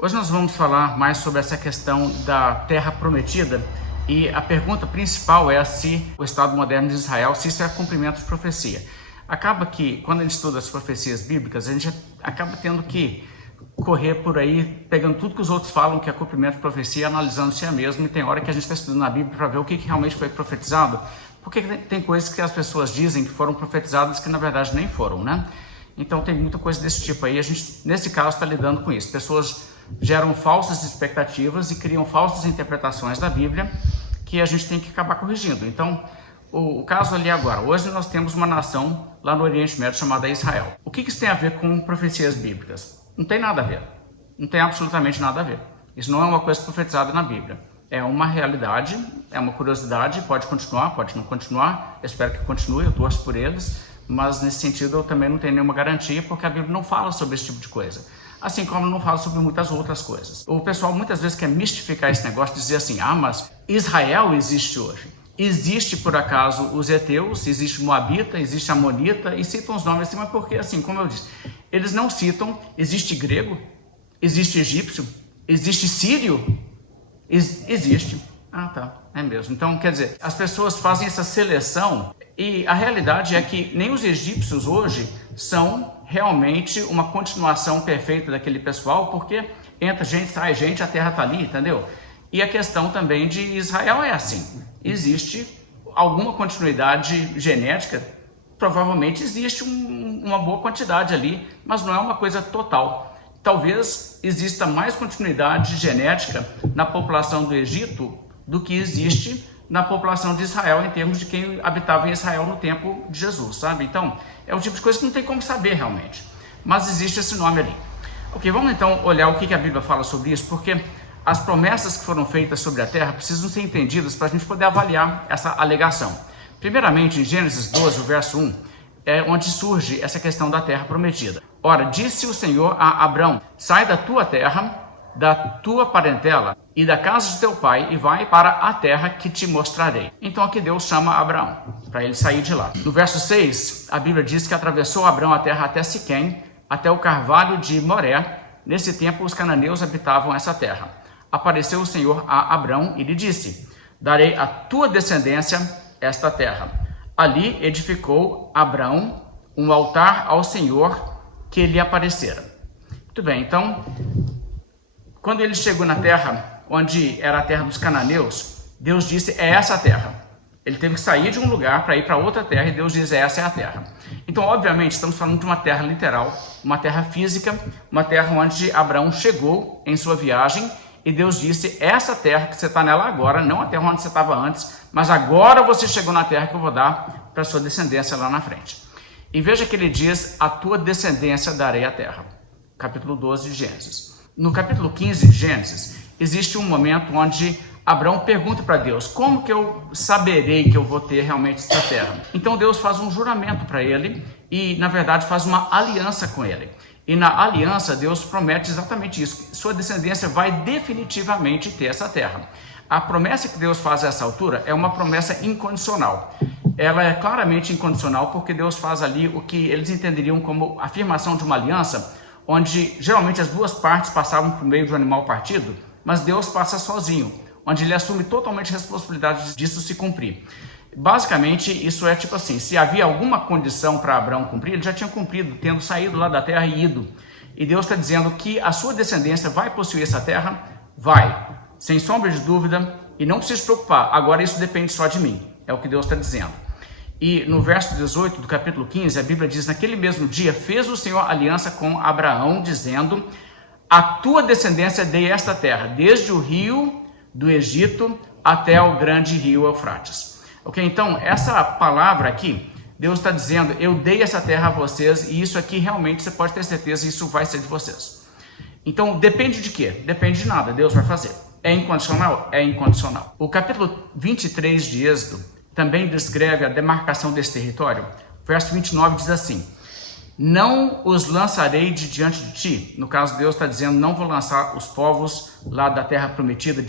Hoje nós vamos falar mais sobre essa questão da Terra Prometida e a pergunta principal é se o Estado moderno de Israel, se isso é cumprimento de profecia. Acaba que, quando a gente estuda as profecias bíblicas, a gente acaba tendo que correr por aí, pegando tudo que os outros falam que é cumprimento de profecia, analisando se é mesmo, e tem hora que a gente está estudando na Bíblia para ver o que realmente foi profetizado, porque tem coisas que as pessoas dizem que foram profetizadas que na verdade nem foram, né? Então tem muita coisa desse tipo aí, a gente nesse caso está lidando com isso. Pessoas geram falsas expectativas e criam falsas interpretações da Bíblia que a gente tem que acabar corrigindo. Então, o caso ali agora, hoje nós temos uma nação lá no Oriente Médio chamada Israel. O que isso tem a ver com profecias bíblicas? Não tem nada a ver, não tem absolutamente nada a ver. Isso não é uma coisa profetizada na Bíblia. É uma realidade, é uma curiosidade, pode continuar, pode não continuar, eu espero que continue, eu torço por eles, mas nesse sentido eu também não tenho nenhuma garantia, porque a Bíblia não fala sobre esse tipo de coisa. Assim como não fala sobre muitas outras coisas. O pessoal muitas vezes quer mistificar esse negócio, dizer assim, mas Israel existe hoje. Existe, por acaso, os heteus, existe Moabita, existe Amonita, e citam os nomes assim, mas porque, assim, como eu disse, eles não citam, existe grego, existe egípcio, existe sírio, existe. Ah, tá, é mesmo. Então, quer dizer, as pessoas fazem essa seleção e a realidade é que nem os egípcios hoje são realmente uma continuação perfeita daquele pessoal, porque entra gente, sai gente, a terra está ali, entendeu? E a questão também de Israel é assim, existe alguma continuidade genética, provavelmente existe uma boa quantidade ali, mas não é uma coisa total. Talvez exista mais continuidade genética na população do Egito do que existe na população de Israel, em termos de quem habitava em Israel no tempo de Jesus, sabe? Então, é um tipo de coisa que não tem como saber realmente, mas existe esse nome ali. Ok, vamos então olhar o que a Bíblia fala sobre isso, porque as promessas que foram feitas sobre a terra precisam ser entendidas para a gente poder avaliar essa alegação. Primeiramente, em Gênesis 12, o verso 1, é onde surge essa questão da terra prometida. Ora, disse o Senhor a Abrão, sai da tua terra, da tua parentela e da casa de teu pai e vai para a terra que te mostrarei. Então aqui Deus chama Abraão para ele sair de lá. No verso 6, a Bíblia diz que atravessou Abraão a terra até Siquém, até o carvalho de Moré. Nesse tempo os cananeus habitavam essa terra. Apareceu o Senhor a Abraão e lhe disse, darei à tua descendência esta terra. Ali edificou Abraão um altar ao Senhor que lhe aparecera. Muito bem, então, quando ele chegou na terra, onde era a terra dos cananeus, Deus disse, é essa a terra. Ele teve que sair de um lugar para ir para outra terra e Deus diz, essa é a terra. Então, obviamente, estamos falando de uma terra literal, uma terra física, uma terra onde Abraão chegou em sua viagem e Deus disse, essa terra que você está nela agora, não a terra onde você estava antes, mas agora você chegou na terra que eu vou dar para sua descendência lá na frente. E veja que ele diz, a tua descendência darei a terra. Capítulo 12 de Gênesis. No capítulo 15 de Gênesis, existe um momento onde Abraão pergunta para Deus, como que eu saberei que eu vou ter realmente essa terra? Então Deus faz um juramento para ele e, na verdade, faz uma aliança com ele. E na aliança, Deus promete exatamente isso, sua descendência vai definitivamente ter essa terra. A promessa que Deus faz a essa altura é uma promessa incondicional. Ela é claramente incondicional porque Deus faz ali o que eles entenderiam como afirmação de uma aliança, onde geralmente as duas partes passavam por meio de um animal partido, mas Deus passa sozinho, onde ele assume totalmente a responsabilidade disso se cumprir. Basicamente, isso é tipo assim, se havia alguma condição para Abraão cumprir, ele já tinha cumprido, tendo saído lá da terra e ido. E Deus está dizendo que a sua descendência vai possuir essa terra? Vai, sem sombra de dúvida, e não precisa se preocupar, agora isso depende só de mim, é o que Deus está dizendo. E no verso 18 do capítulo 15, a Bíblia diz, naquele mesmo dia, fez o Senhor aliança com Abraão, dizendo, a tua descendência dei esta terra, desde o rio do Egito até o grande rio Eufrates. Ok, então, essa palavra aqui, Deus está dizendo, eu dei essa terra a vocês, e isso aqui realmente, você pode ter certeza, isso vai ser de vocês. Então, depende de quê? Depende de nada, Deus vai fazer. É incondicional? É incondicional. O capítulo 23 de Êxodo também descreve a demarcação desse território. Verso 29 diz assim, não os lançarei de diante de ti. No caso, Deus está dizendo, não vou lançar os povos lá da terra prometida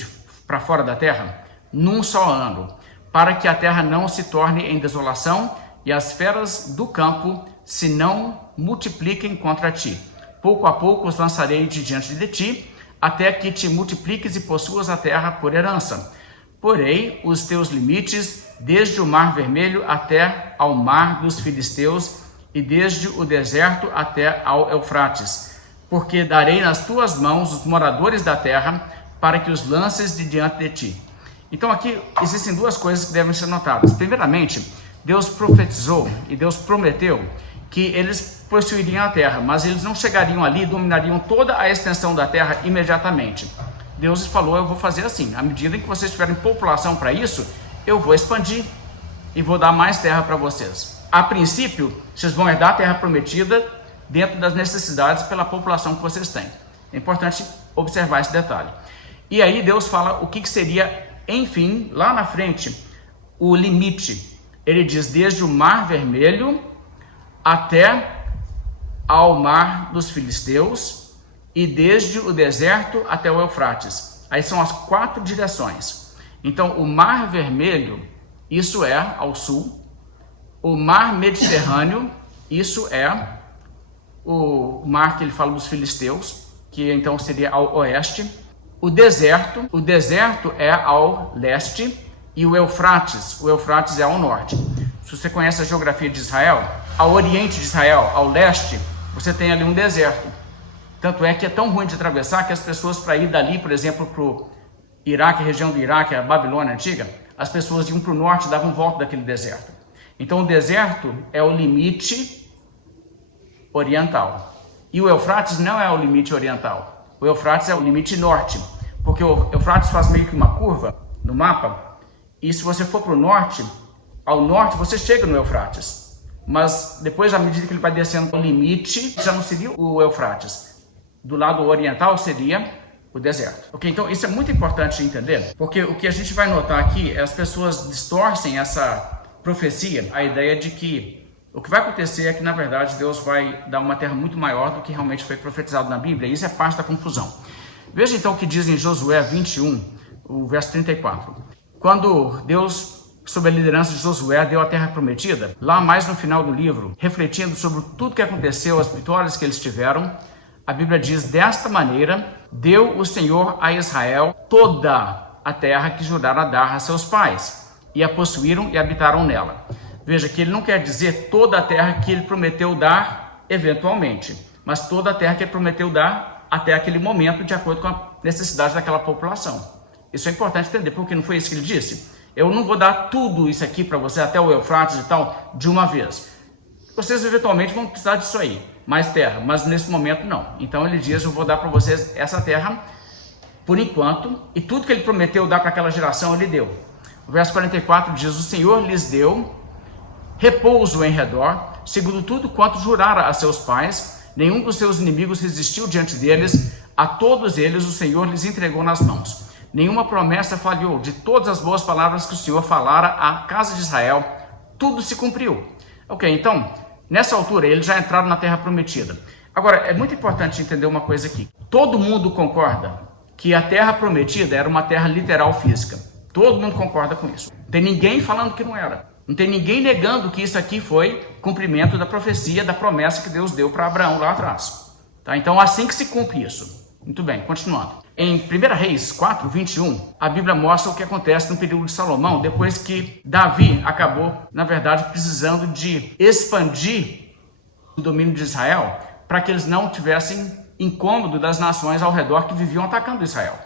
para fora da terra, num só ano, para que a terra não se torne em desolação e as feras do campo se não multipliquem contra ti. Pouco a pouco os lançarei de diante de ti, até que te multipliques e possuas a terra por herança. Porém, os teus limites, desde o Mar Vermelho até ao Mar dos Filisteus, e desde o deserto até ao Eufrates. Porque darei nas tuas mãos os moradores da terra, para que os lances de diante de ti. Então aqui existem duas coisas que devem ser notadas. Primeiramente, Deus profetizou e Deus prometeu que eles possuiriam a terra, mas eles não chegariam ali e dominariam toda a extensão da terra imediatamente. Deus falou, eu vou fazer assim, à medida em que vocês tiverem população para isso, eu vou expandir e vou dar mais terra para vocês. A princípio, vocês vão herdar a terra prometida dentro das necessidades pela população que vocês têm. É importante observar esse detalhe. E aí Deus fala o que seria, enfim, lá na frente, o limite. Ele diz desde o Mar Vermelho até ao Mar dos Filisteus e desde o deserto até o Eufrates. Aí são as 4 direções. Então, o Mar Vermelho, isso é ao sul. O Mar Mediterrâneo, isso é o mar que ele fala dos Filisteus, que então seria ao oeste. O deserto é ao leste, e o Eufrates é ao norte. Se você conhece a geografia de Israel, ao oriente de Israel, ao leste, você tem ali um deserto. Tanto é que é tão ruim de atravessar que as pessoas, para ir dali, por exemplo, para o Iraque, a região do Iraque, a Babilônia antiga, as pessoas iam para o norte e davam volta daquele deserto. Então o deserto é o limite oriental. E o Eufrates não é o limite oriental. O Eufrates é o limite norte. Porque o Eufrates faz meio que uma curva no mapa. E se você for para o norte, ao norte você chega no Eufrates. Mas depois, à medida que ele vai descendo o limite, já não seria o Eufrates. Do lado oriental seria o deserto. Ok? Então isso é muito importante de entender. Porque o que a gente vai notar aqui é as pessoas distorcem essa profecia, a ideia de que o que vai acontecer é que, na verdade, Deus vai dar uma terra muito maior do que realmente foi profetizado na Bíblia. Isso é parte da confusão. Veja então o que diz em Josué 21, o verso 34. Quando Deus, sob a liderança de Josué, deu a terra prometida, lá mais no final do livro, refletindo sobre tudo que aconteceu, as vitórias que eles tiveram, a Bíblia diz, desta maneira, deu o Senhor a Israel toda a terra que jurara dar a seus pais, e a possuíram e habitaram nela. Veja que ele não quer dizer toda a terra que ele prometeu dar eventualmente, mas toda a terra que ele prometeu dar até aquele momento, de acordo com a necessidade daquela população. Isso é importante entender, porque não foi isso que ele disse. Eu não vou dar tudo isso aqui para você, até o Eufrates e tal, de uma vez. Vocês eventualmente vão precisar disso aí, mais terra, mas nesse momento não. Então ele diz, eu vou dar para vocês essa terra por enquanto, e tudo que ele prometeu dar para aquela geração, ele deu. O verso 44 diz, o Senhor lhes deu repouso em redor, segundo tudo quanto jurara a seus pais, nenhum dos seus inimigos resistiu diante deles, a todos eles o Senhor lhes entregou nas mãos. Nenhuma promessa falhou, de todas as boas palavras que o Senhor falara à casa de Israel, tudo se cumpriu. Ok, então, nessa altura eles já entraram na terra prometida. Agora, é muito importante entender uma coisa aqui. Todo mundo concorda que a terra prometida era uma terra literal física. Todo mundo concorda com isso. Não tem ninguém falando que não era. Não tem ninguém negando que isso aqui foi cumprimento da profecia, da promessa que Deus deu para Abraão lá atrás. Tá? Então, assim que se cumpre isso. Muito bem, continuando. Em 1 Reis 4, 21, a Bíblia mostra o que acontece no período de Salomão, depois que Davi acabou, na verdade, precisando de expandir o domínio de Israel, para que eles não tivessem incômodo das nações ao redor que viviam atacando Israel.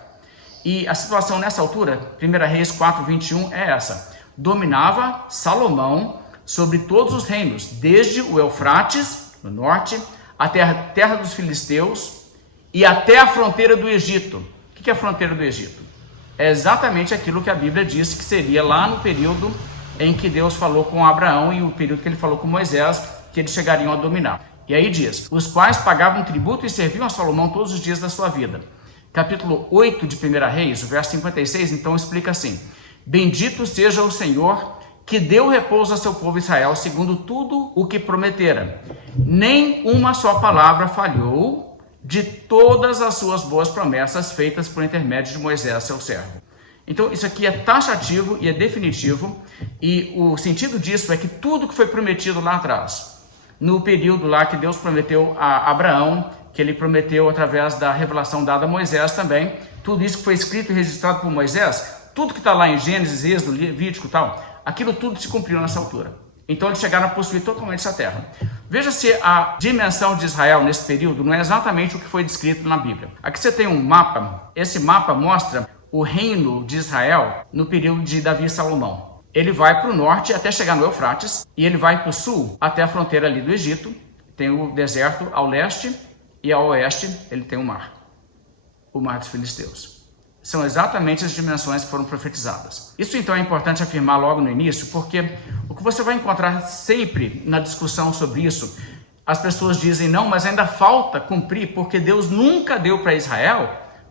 E a situação nessa altura, 1 Reis 4, 21, é essa. Dominava Salomão sobre todos os reinos, desde o Eufrates, no norte, até a terra dos Filisteus e até a fronteira do Egito. O que é a fronteira do Egito? É exatamente aquilo que a Bíblia disse que seria lá no período em que Deus falou com Abraão e o período que ele falou com Moisés, que eles chegariam a dominar. E aí diz, os quais pagavam tributo e serviam a Salomão todos os dias da sua vida. Capítulo 8 de 1 Reis, o verso 56, então explica assim, bendito seja o Senhor, que deu repouso a seu povo Israel, segundo tudo o que prometera. Nem uma só palavra falhou de todas as suas boas promessas feitas por intermédio de Moisés, seu servo. Então isso aqui é taxativo e é definitivo, e o sentido disso é que tudo que foi prometido lá atrás, no período lá que Deus prometeu a Abraão, que ele prometeu através da revelação dada a Moisés também. Tudo isso que foi escrito e registrado por Moisés, tudo que está lá em Gênesis, Êxodo, Levítico e tal, aquilo tudo se cumpriu nessa altura. Então eles chegaram a possuir totalmente essa terra. Veja se a dimensão de Israel nesse período não é exatamente o que foi descrito na Bíblia. Aqui você tem um mapa, esse mapa mostra o reino de Israel no período de Davi e Salomão. Ele vai para o norte até chegar no Eufrates, e ele vai para o sul até a fronteira ali do Egito, tem o deserto ao leste, e ao oeste ele tem o mar dos filisteus. São exatamente as dimensões que foram profetizadas. Isso então é importante afirmar logo no início, porque o que você vai encontrar sempre na discussão sobre isso, as pessoas dizem, não, mas ainda falta cumprir, porque Deus nunca deu para Israel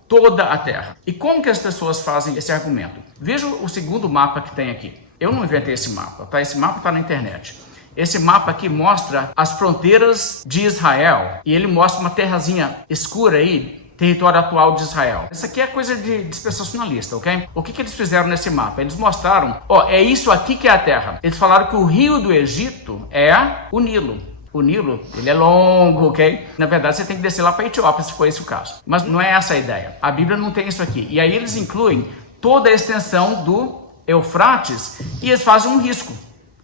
toda a terra. E como que as pessoas fazem esse argumento? Veja o segundo mapa que tem aqui. Eu não inventei esse mapa, tá? Esse mapa está na internet. Esse mapa aqui mostra as fronteiras de Israel, e ele mostra uma terrazinha escura aí, território atual de Israel. Isso aqui é coisa de dispensacionalista, ok? O que eles fizeram nesse mapa? Eles mostraram, é isso aqui que é a terra. Eles falaram que o rio do Egito é o Nilo. O Nilo, ele é longo, ok? Na verdade, você tem que descer lá para a Etiópia, se for esse o caso. Mas não é essa a ideia. A Bíblia não tem isso aqui. E aí eles incluem toda a extensão do Eufrates e eles fazem um risco,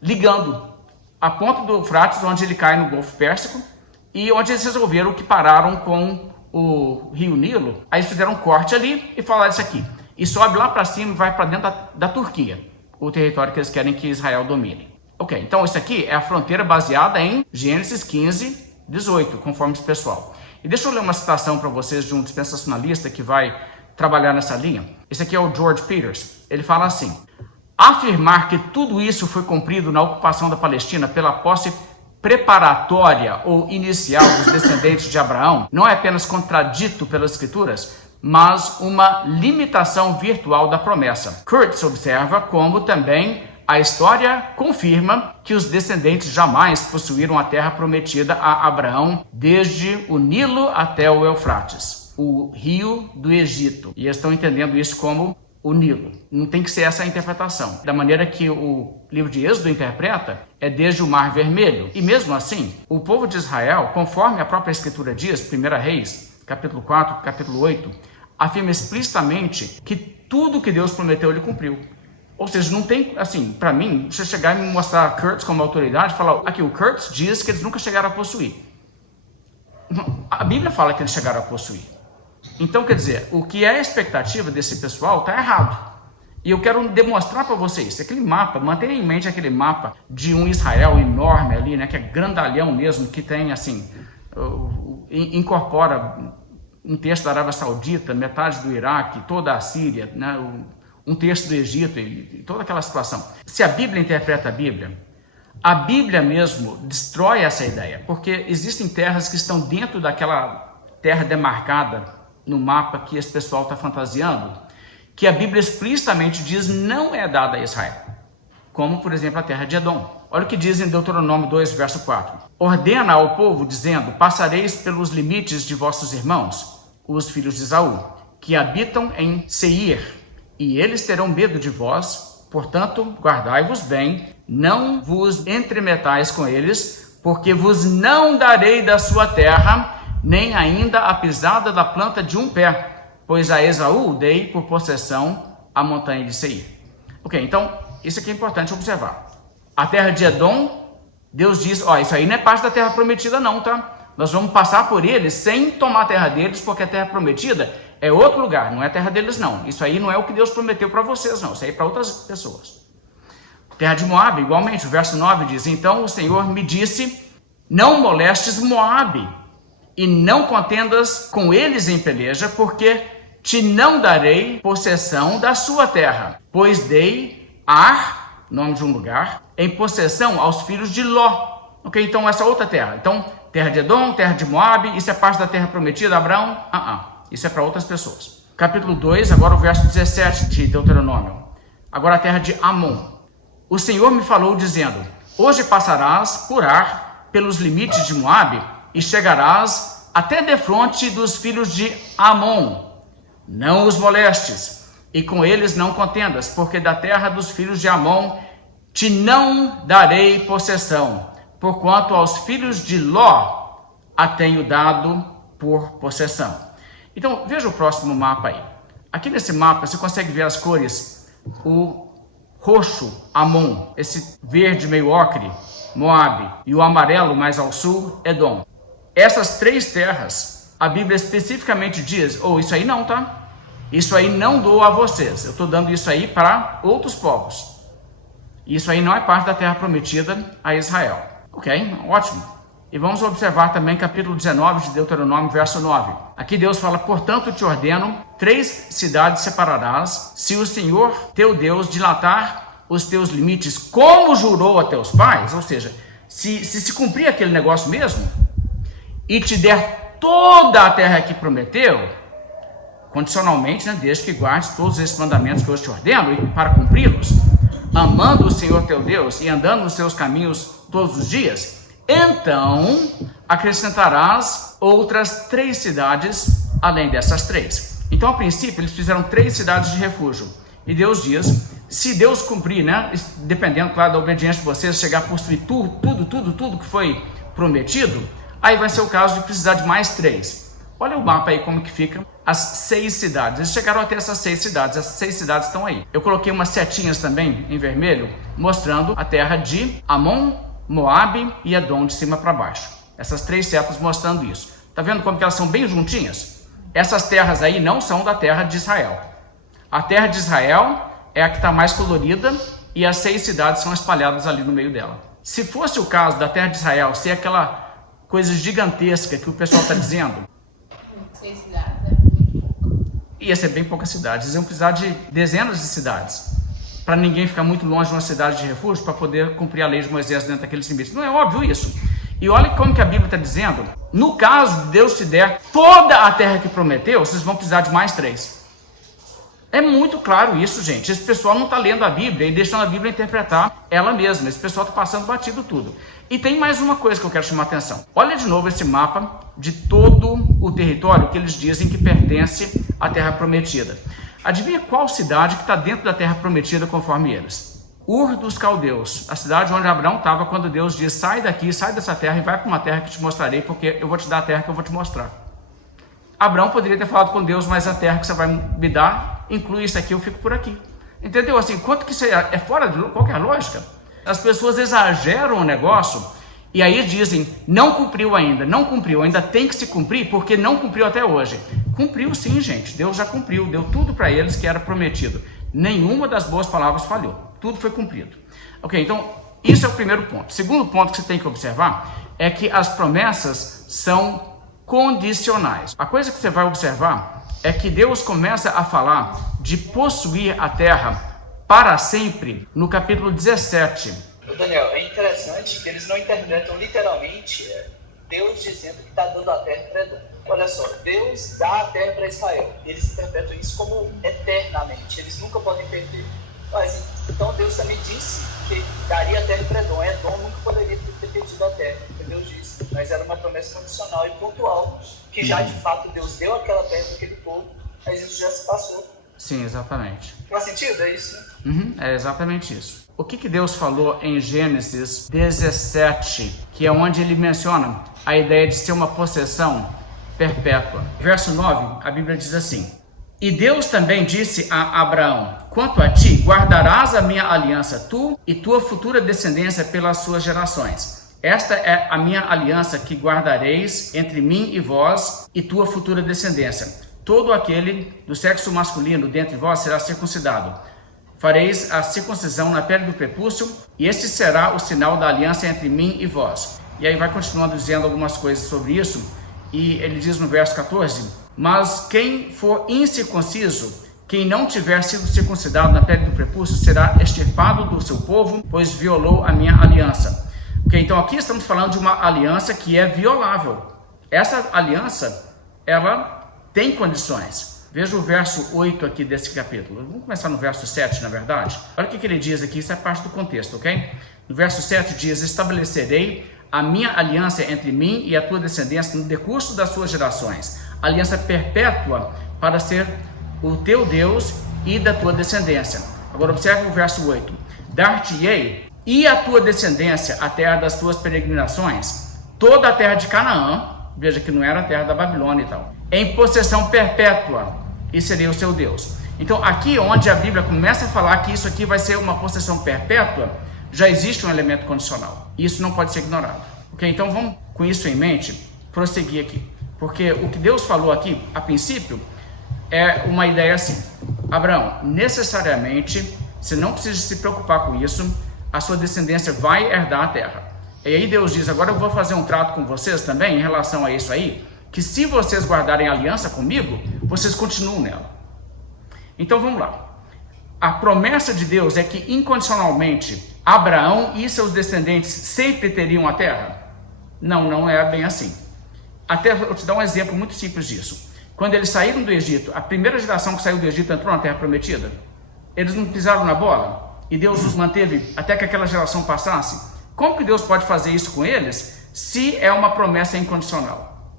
ligando a ponta do Eufrates, onde ele cai no Golfo Pérsico, e onde eles resolveram que pararam com o rio Nilo. Aí eles fizeram um corte ali e falaram isso aqui. E sobe lá para cima e vai para dentro da Turquia, o território que eles querem que Israel domine. Ok, então isso aqui é a fronteira baseada em Gênesis 15, 18, conforme esse pessoal. E deixa eu ler uma citação para vocês de um dispensacionalista que vai trabalhar nessa linha. Esse aqui é o George Peters. Ele fala assim: afirmar que tudo isso foi cumprido na ocupação da Palestina pela posse preparatória ou inicial dos descendentes de Abraão não é apenas contradito pelas Escrituras, mas uma limitação virtual da promessa. Kurtz observa como também a história confirma que os descendentes jamais possuíram a terra prometida a Abraão desde o Nilo até o Eufrates, o rio do Egito. E eles estão entendendo isso como o Nilo. Não tem que ser essa a interpretação. Da maneira que o livro de Êxodo interpreta, é desde o Mar Vermelho. E mesmo assim, o povo de Israel, conforme a própria Escritura diz, 1 Reis, capítulo 4, capítulo 8, afirma explicitamente que tudo que Deus prometeu, ele cumpriu. Ou seja, não tem, assim, para mim, você chegar e me mostrar Kurtz como autoridade, falar, aqui, o Kurtz diz que eles nunca chegaram a possuir. A Bíblia fala que eles chegaram a possuir. Então, quer dizer, o que é a expectativa desse pessoal está errado. E eu quero demonstrar para vocês, aquele mapa, mantenha em mente aquele mapa de um Israel enorme ali, né, que é grandalhão mesmo, que tem, assim, incorpora um terço da Arábia Saudita, metade do Iraque, toda a Síria, né, um terço do Egito e toda aquela situação. Se a Bíblia interpreta a Bíblia mesmo destrói essa ideia, porque existem terras que estão dentro daquela terra demarcada no mapa que esse pessoal está fantasiando, que a Bíblia explicitamente diz não é dada a Israel, como por exemplo a terra de Edom. Olha o que diz em Deuteronômio 2, verso 4. Ordena ao povo, dizendo, passareis pelos limites de vossos irmãos, os filhos de Esaú, que habitam em Seir, e eles terão medo de vós, portanto, guardai-vos bem, não vos entremetais com eles, porque vos não darei da sua terra, nem ainda a pisada da planta de um pé, pois a Esaú dei por possessão a montanha de Seir. Ok, então, isso aqui é importante observar. A terra de Edom, Deus diz, isso aí não é parte da terra prometida não, tá? Nós vamos passar por eles sem tomar a terra deles, porque a terra prometida é outro lugar, não é a terra deles não. Isso aí não é o que Deus prometeu para vocês não, isso aí é para outras pessoas. Terra de Moabe, igualmente, o verso 9 diz, então o Senhor me disse, não molestes Moabe, e não contendas com eles em peleja, porque te não darei possessão da sua terra, pois dei Ar, nome de um lugar, em possessão aos filhos de Ló. Ok, então essa outra terra. Então, terra de Edom, terra de Moabe, isso é parte da terra prometida a Abraão? Isso é para outras pessoas. Capítulo 2, agora o verso 17 de Deuteronômio. Agora a terra de Amon. O Senhor me falou dizendo, hoje passarás por Ar, pelos limites de Moabe, e chegarás até defronte dos filhos de Amon. Não os molestes, e com eles não contendas, porque da terra dos filhos de Amon te não darei possessão, porquanto aos filhos de Ló a tenho dado por possessão. Então, veja o próximo mapa aí. Aqui nesse mapa você consegue ver as cores, o roxo, Amon, esse verde meio ocre, Moabe, e o amarelo mais ao sul, Edom. Essas três terras, a Bíblia especificamente diz, isso aí não, tá? Isso aí não dou a vocês, eu estou dando isso aí para outros povos. Isso aí não é parte da terra prometida a Israel. Ok, ótimo. E vamos observar também capítulo 19 de Deuteronômio, verso 9. Aqui Deus fala, portanto te ordeno, 3 cidades separarás, se o Senhor teu Deus dilatar os teus limites, como jurou a teus pais, ou seja, se cumprir aquele negócio mesmo, e te der toda a terra que prometeu, condicionalmente, né, desde que guardes todos esses mandamentos que eu te ordeno, e para cumpri-los, amando o Senhor teu Deus e andando nos seus caminhos todos os dias, então acrescentarás outras 3 cidades além dessas 3. Então, a princípio, eles fizeram 3 cidades de refúgio. E Deus diz, se Deus cumprir, né, dependendo, claro, da obediência de vocês, chegar a possuir tudo que foi prometido, aí vai ser o caso de precisar de mais 3. Olha o mapa aí como que fica as 6 cidades. Eles chegaram até essas 6 cidades. Essas 6 cidades estão aí. Eu coloquei umas setinhas também em vermelho, mostrando a terra de Amon, Moabe e Edom de cima para baixo. Essas 3 setas mostrando isso. Tá vendo como que elas são bem juntinhas? Essas terras aí não são da terra de Israel. A terra de Israel é a que está mais colorida e as 6 cidades são espalhadas ali no meio dela. Se fosse o caso da terra de Israel ser aquela coisa gigantesca que o pessoal está dizendo, 6 cidades é muito pouco. Ia ser bem poucas cidades. Eles iam precisar de dezenas de cidades para ninguém ficar muito longe de uma cidade de refúgio para poder cumprir a lei de Moisés dentro daqueles limites. Não é óbvio isso? E olha como que a Bíblia está dizendo, no caso de Deus te der toda a terra que prometeu, vocês vão precisar de mais 3. É muito claro isso, gente. Esse pessoal não está lendo a Bíblia e deixando a Bíblia interpretar ela mesma. Esse pessoal está passando batido tudo. E tem mais uma coisa que eu quero chamar a atenção. Olha de novo esse mapa de todo o território que eles dizem que pertence à terra prometida. Adivinha qual cidade que está dentro da terra prometida conforme eles? Ur dos Caldeus, a cidade onde Abraão estava quando Deus diz, sai daqui, sai dessa terra e vai para uma terra que te mostrarei, porque eu vou te dar a terra que eu vou te mostrar. Abraão poderia ter falado com Deus, mas a terra que você vai me dar, inclui isso aqui, eu fico por aqui. Entendeu? Assim, quanto que isso é fora de qualquer lógica. As pessoas exageram o negócio e aí dizem, não cumpriu, ainda tem que se cumprir porque não cumpriu até hoje. Cumpriu sim, gente, Deus já cumpriu, deu tudo para eles que era prometido. Nenhuma das boas palavras falhou, tudo foi cumprido. Ok, então isso é o primeiro ponto. O segundo ponto que você tem que observar é que as promessas são condicionais. A coisa que você vai observar é que Deus começa a falar de possuir a terra para sempre no capítulo 17. Daniel, é interessante que eles não interpretam literalmente Deus dizendo que está dando a terra para Edom. Olha só, Deus dá a terra para Israel. Eles interpretam isso como eternamente. Eles nunca podem perder. Mas então Deus também disse que daria a terra para Edom. Edom nunca poderia ter perdido a terra, porque Deus disse. Mas era uma promessa condicional e pontual, que já de fato Deus deu aquela terra para aquele povo, mas isso já se passou. Sim, exatamente. Faz sentido? É isso, né? É exatamente isso. O que Deus falou em Gênesis 17, que é onde ele menciona a ideia de ser uma possessão perpétua. Verso 9, a Bíblia diz assim, e Deus também disse a Abraão, quanto a ti, guardarás a minha aliança, tu e tua futura descendência pelas suas gerações. Esta é a minha aliança que guardareis entre mim e vós e tua futura descendência. Todo aquele do sexo masculino dentre vós será circuncidado. Fareis a circuncisão na pele do prepúcio, e este será o sinal da aliança entre mim e vós. E aí vai continuando dizendo algumas coisas sobre isso, e ele diz no verso 14, mas quem for incircunciso, quem não tiver sido circuncidado na pele do prepúcio, será extirpado do seu povo, pois violou a minha aliança. Ok, então aqui estamos falando de uma aliança que é violável. Essa aliança, ela tem condições. Veja o verso 8 aqui desse capítulo. Vamos começar no verso 7, na verdade. Olha o que ele diz aqui, isso é parte do contexto, ok? No verso 7 diz, estabelecerei a minha aliança entre mim e a tua descendência no decurso das suas gerações. Aliança perpétua para ser o teu Deus e da tua descendência. Agora observe o verso 8. Dar-te-ei e a tua descendência, a terra das tuas peregrinações, toda a terra de Canaã, veja que não era a terra da Babilônia e tal, em possessão perpétua, e serei o seu Deus. Então, aqui onde a Bíblia começa a falar que isso aqui vai ser uma possessão perpétua, já existe um elemento condicional. Isso não pode ser ignorado. Ok? Então, vamos, com isso em mente, prosseguir aqui. Porque o que Deus falou aqui, a princípio, é uma ideia assim. Abraão, necessariamente, você não precisa se preocupar com isso, a sua descendência vai herdar a terra. E aí Deus diz, agora eu vou fazer um trato com vocês também, em relação a isso aí, que se vocês guardarem aliança comigo, vocês continuam nela. Então vamos lá. A promessa de Deus é que incondicionalmente Abraão e seus descendentes sempre teriam a terra? Não, não é bem assim. Até eu te dar um exemplo muito simples disso. Quando eles saíram do Egito, a primeira geração que saiu do Egito entrou na terra prometida. Eles não pisaram na bola e Deus os manteve até que aquela geração passasse. Como que Deus pode fazer isso com eles se é uma promessa incondicional?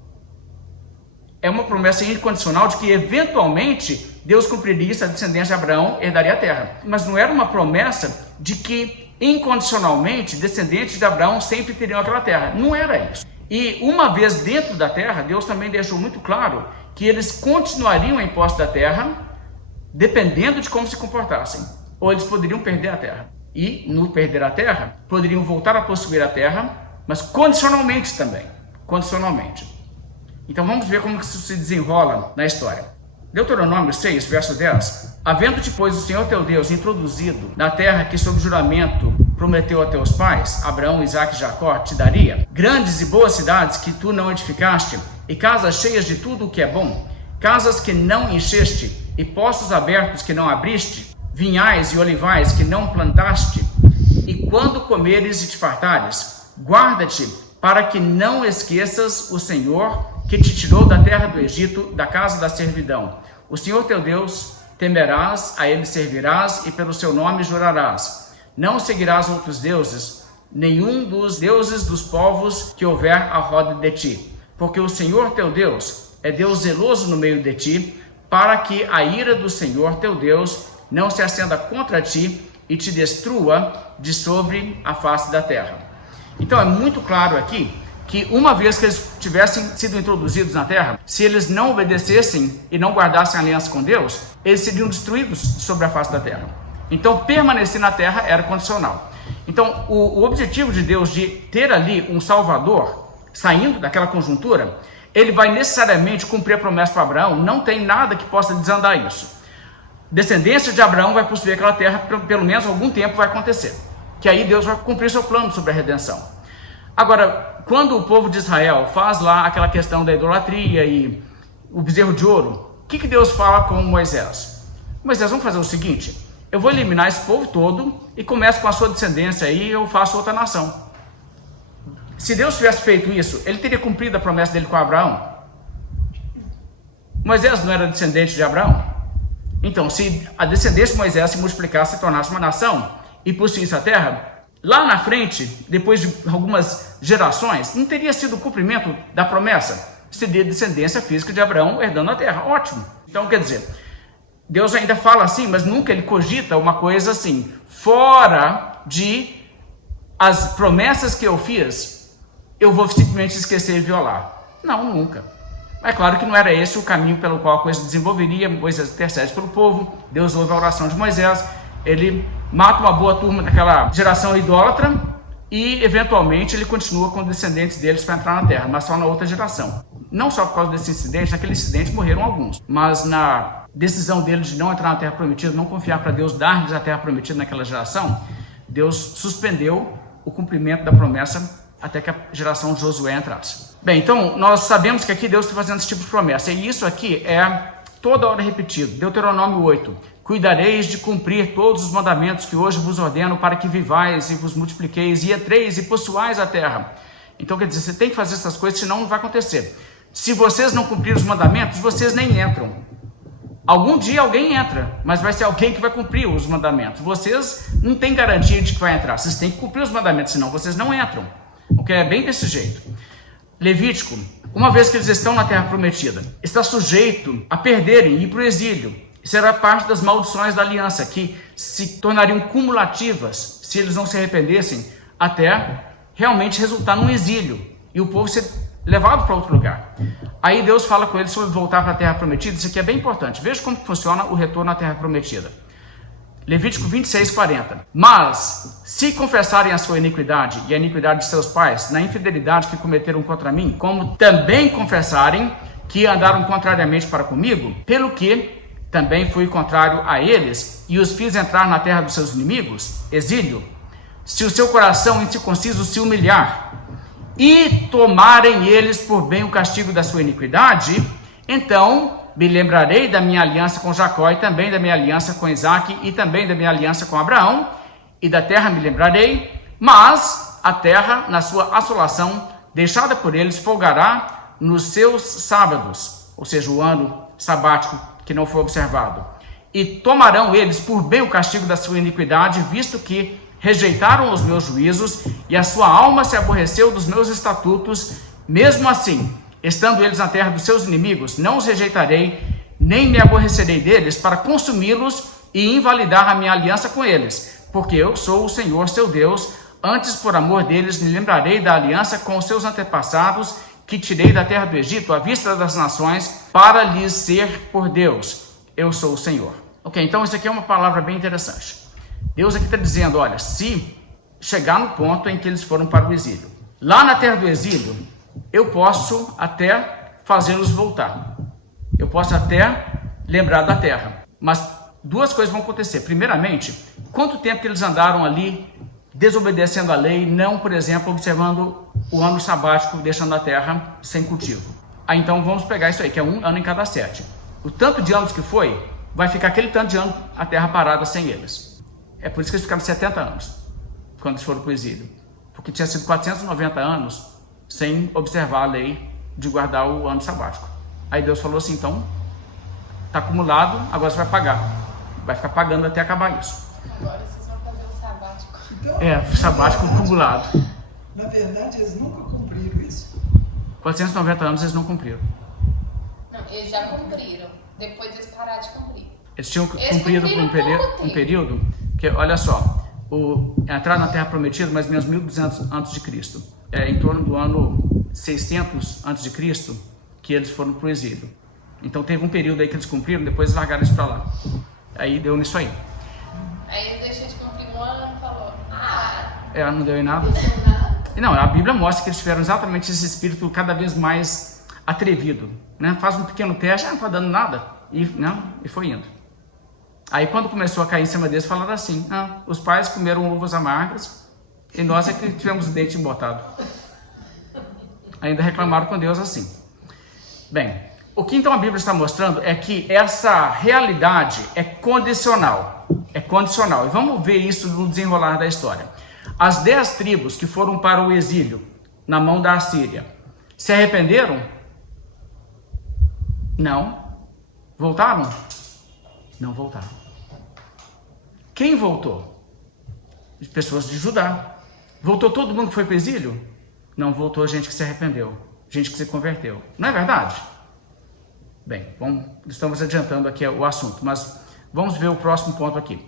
É uma promessa incondicional de que eventualmente Deus cumpriria isso, a descendência de Abraão herdaria a terra. Mas não era uma promessa de que incondicionalmente descendentes de Abraão sempre teriam aquela terra. Não era isso. E uma vez dentro da terra, Deus também deixou muito claro que eles continuariam em posse da terra, dependendo de como se comportassem. Ou eles poderiam perder a terra. E, no perder a terra, poderiam voltar a possuir a terra, mas condicionalmente também. Condicionalmente. Então vamos ver como isso se desenrola na história. Deuteronômio 6, verso 10. Havendo-te, pois, o Senhor teu Deus introduzido na terra que sob juramento prometeu a teus pais, Abraão, Isaque e Jacó, te daria, grandes e boas cidades que tu não edificaste, e casas cheias de tudo o que é bom, casas que não encheste, e poços abertos que não abriste, vinhais e olivais que não plantaste, e quando comeres e te fartares, guarda-te para que não esqueças o Senhor que te tirou da terra do Egito, da casa da servidão. O Senhor teu Deus temerás, a ele servirás e pelo seu nome jurarás. Não seguirás outros deuses, nenhum dos deuses dos povos que houver à roda de ti. Porque o Senhor teu Deus é Deus zeloso no meio de ti, para que a ira do Senhor teu Deus não se acenda contra ti e te destrua de sobre a face da terra. Então é muito claro aqui que uma vez que eles tivessem sido introduzidos na terra, se eles não obedecessem e não guardassem aliança com Deus, eles seriam destruídos sobre a face da terra. Então permanecer na terra era condicional. Então o objetivo de Deus de ter ali um Salvador, saindo daquela conjuntura, ele vai necessariamente cumprir a promessa para Abraão, não tem nada que possa desandar isso. Descendência de Abraão vai possuir aquela terra, pelo menos algum tempo vai acontecer, que aí Deus vai cumprir seu plano sobre a redenção. Agora, quando o povo de Israel faz lá aquela questão da idolatria e o bezerro de ouro, o que Deus fala com Moisés? Moisés, vamos fazer o seguinte, eu vou eliminar esse povo todo e começo com a sua descendência aí e eu faço outra nação. Se Deus tivesse feito isso, ele teria cumprido a promessa dele com Abraão? Moisés não era descendente de Abraão? Então, se a descendência de Moisés se multiplicasse e tornasse uma nação e possuísse a terra, lá na frente, depois de algumas gerações, não teria sido o cumprimento da promessa? Seria descendência física de Abraão herdando a terra. Ótimo. Então, quer dizer, Deus ainda fala assim, mas nunca ele cogita uma coisa assim, fora de as promessas que eu fiz, eu vou simplesmente esquecer e violar. Não, nunca. É claro que não era esse o caminho pelo qual a coisa desenvolveria. Moisés intercede pelo povo, Deus ouve a oração de Moisés, ele mata uma boa turma daquela geração idólatra e, eventualmente, ele continua com os descendentes deles para entrar na terra, mas só na outra geração. Não só por causa desse incidente, naquele incidente morreram alguns, mas na decisão deles de não entrar na terra prometida, não confiar para Deus dar-lhes a terra prometida naquela geração, Deus suspendeu o cumprimento da promessa até que a geração de Josué entrasse. Bem, então, nós sabemos que aqui Deus está fazendo esse tipo de promessa, e isso aqui é toda hora repetido. Deuteronômio 8. Cuidareis de cumprir todos os mandamentos que hoje vos ordeno para que vivais e vos multipliqueis e entreis e possuais a terra. Então, quer dizer, você tem que fazer essas coisas, senão não vai acontecer. Se vocês não cumprirem os mandamentos, vocês nem entram. Algum dia alguém entra, mas vai ser alguém que vai cumprir os mandamentos. Vocês não têm garantia de que vai entrar. Vocês têm que cumprir os mandamentos, senão vocês não entram. Ok? É bem desse jeito. Levítico, uma vez que eles estão na terra prometida, está sujeito a perderem e ir para o exílio. Isso era parte das maldições da aliança, que se tornariam cumulativas se eles não se arrependessem, até realmente resultar num exílio e o povo ser levado para outro lugar. Aí Deus fala com eles sobre voltar para a terra prometida. Isso aqui é bem importante. Veja como funciona o retorno à terra prometida. Levítico 26, 40. Mas, se confessarem a sua iniquidade e a iniquidade de seus pais, na infidelidade que cometeram contra mim, como também confessarem que andaram contrariamente para comigo, pelo que também fui contrário a eles, e os fiz entrar na terra dos seus inimigos, exílio, se o seu coração incircunciso se humilhar, e tomarem eles por bem o castigo da sua iniquidade, então me lembrarei da minha aliança com Jacó, e também da minha aliança com Isaque, e também da minha aliança com Abraão, e da terra me lembrarei, mas a terra, na sua assolação, deixada por eles, folgará nos seus sábados, ou seja, o ano sabático que não foi observado. E tomarão eles por bem o castigo da sua iniquidade, visto que rejeitaram os meus juízos, e a sua alma se aborreceu dos meus estatutos. Mesmo assim, estando eles na terra dos seus inimigos, não os rejeitarei, nem me aborrecerei deles, para consumi-los e invalidar a minha aliança com eles, porque eu sou o Senhor seu Deus. Antes, por amor deles, me lembrarei da aliança com os seus antepassados, que tirei da terra do Egito, à vista das nações, para lhes ser por Deus. Eu sou o Senhor. Ok, então isso aqui é uma palavra bem interessante. Deus aqui está dizendo, olha, se chegar no ponto em que eles foram para o exílio, lá na terra do exílio, eu posso até fazê-los voltar. Eu posso até lembrar da terra. Mas duas coisas vão acontecer. Primeiramente, quanto tempo que eles andaram ali desobedecendo a lei, não, por exemplo, observando o ano sabático, deixando a terra sem cultivo. Aí então vamos pegar isso aí, que é 1 ano em cada 7. O tanto de anos que foi, vai ficar aquele tanto de ano a terra parada sem eles. É por isso que eles ficaram 70 anos, quando eles foram para o exílio. Porque tinha sido 490 anos sem observar a lei de guardar o ano sabático. Aí Deus falou assim, então, está acumulado, agora você vai pagar. Vai ficar pagando até acabar isso. Agora vocês vão fazer o sabático. O sabático acumulado. Na verdade, eles nunca cumpriram isso. 490 anos eles não cumpriram. Não, eles já cumpriram. Depois eles pararam de cumprir. Eles tinham cumprido por um período, que, olha só, entrar na Terra Prometida mais ou menos 1200 a.C. Em torno do ano 600 a.C., que eles foram para o exílio. Então teve um período aí que eles cumpriram, depois largaram isso para lá. Aí deu nisso aí. Aí eles deixaram de cumprir um ano e falou, não deu em nada. não deu nada. Não, a Bíblia mostra que eles tiveram exatamente esse espírito cada vez mais atrevido. Né? Faz um pequeno teste, não está dando nada, e foi indo. Aí quando começou a cair em cima deles, falaram assim, os pais comeram uvas amargas e nós é que tivemos o dente embotado. Ainda reclamaram com Deus assim. Bem, o que então a Bíblia está mostrando é que essa realidade é condicional. É condicional. E vamos ver isso no desenrolar da história. As 10 tribos que foram para o exílio na mão da Assíria, se arrependeram? Não. Voltaram? Não voltaram. Quem voltou? As pessoas de Judá. Voltou todo mundo que foi para o exílio? Não, voltou gente que se arrependeu, gente que se converteu. Não é verdade? Bem, estamos adiantando aqui o assunto, mas vamos ver o próximo ponto aqui.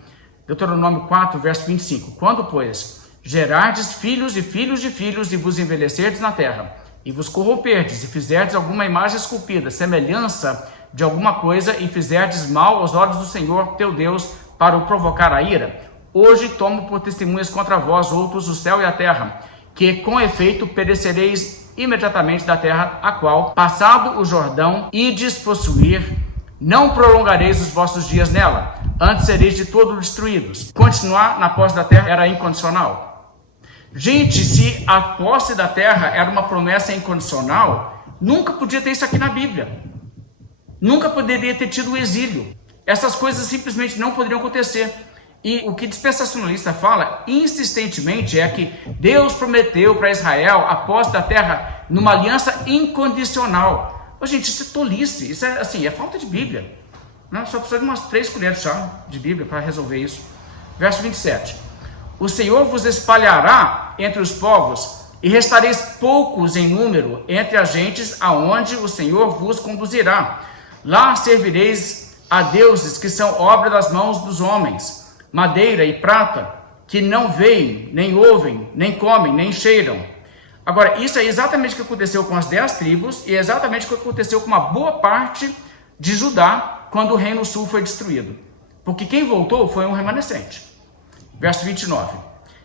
Deuteronômio 4, verso 25. Quando, pois, gerardes filhos e filhos de filhos, e vos envelhecerdes na terra, e vos corromperdes, e fizerdes alguma imagem esculpida, semelhança de alguma coisa, e fizerdes mal aos olhos do Senhor teu Deus, para o provocar a ira, hoje tomo por testemunhas contra vós outros o céu e a terra, que com efeito perecereis imediatamente da terra, a qual, passado o Jordão, ides possuir, não prolongareis os vossos dias nela, antes sereis de todo destruídos. Continuar na posse da terra era incondicional. Gente, se a posse da terra era uma promessa incondicional, nunca podia ter isso aqui na Bíblia. Nunca poderia ter tido o exílio. Essas coisas simplesmente não poderiam acontecer. E o que dispensacionalista fala insistentemente é que Deus prometeu para Israel a posse da terra numa aliança incondicional. Gente, isso é tolice, isso é assim, é falta de Bíblia. Só precisa de umas 3 colheres de chá de Bíblia para resolver isso. Verso 27. O Senhor vos espalhará entre os povos, e restareis poucos em número entre as gentes aonde o Senhor vos conduzirá. Lá servireis a deuses que são obra das mãos dos homens, madeira e prata, que não veem, nem ouvem, nem comem, nem cheiram. Agora, isso é exatamente o que aconteceu com as 10 tribos e é exatamente o que aconteceu com uma boa parte de Judá quando o reino sul foi destruído. Porque quem voltou foi um remanescente. Verso 29.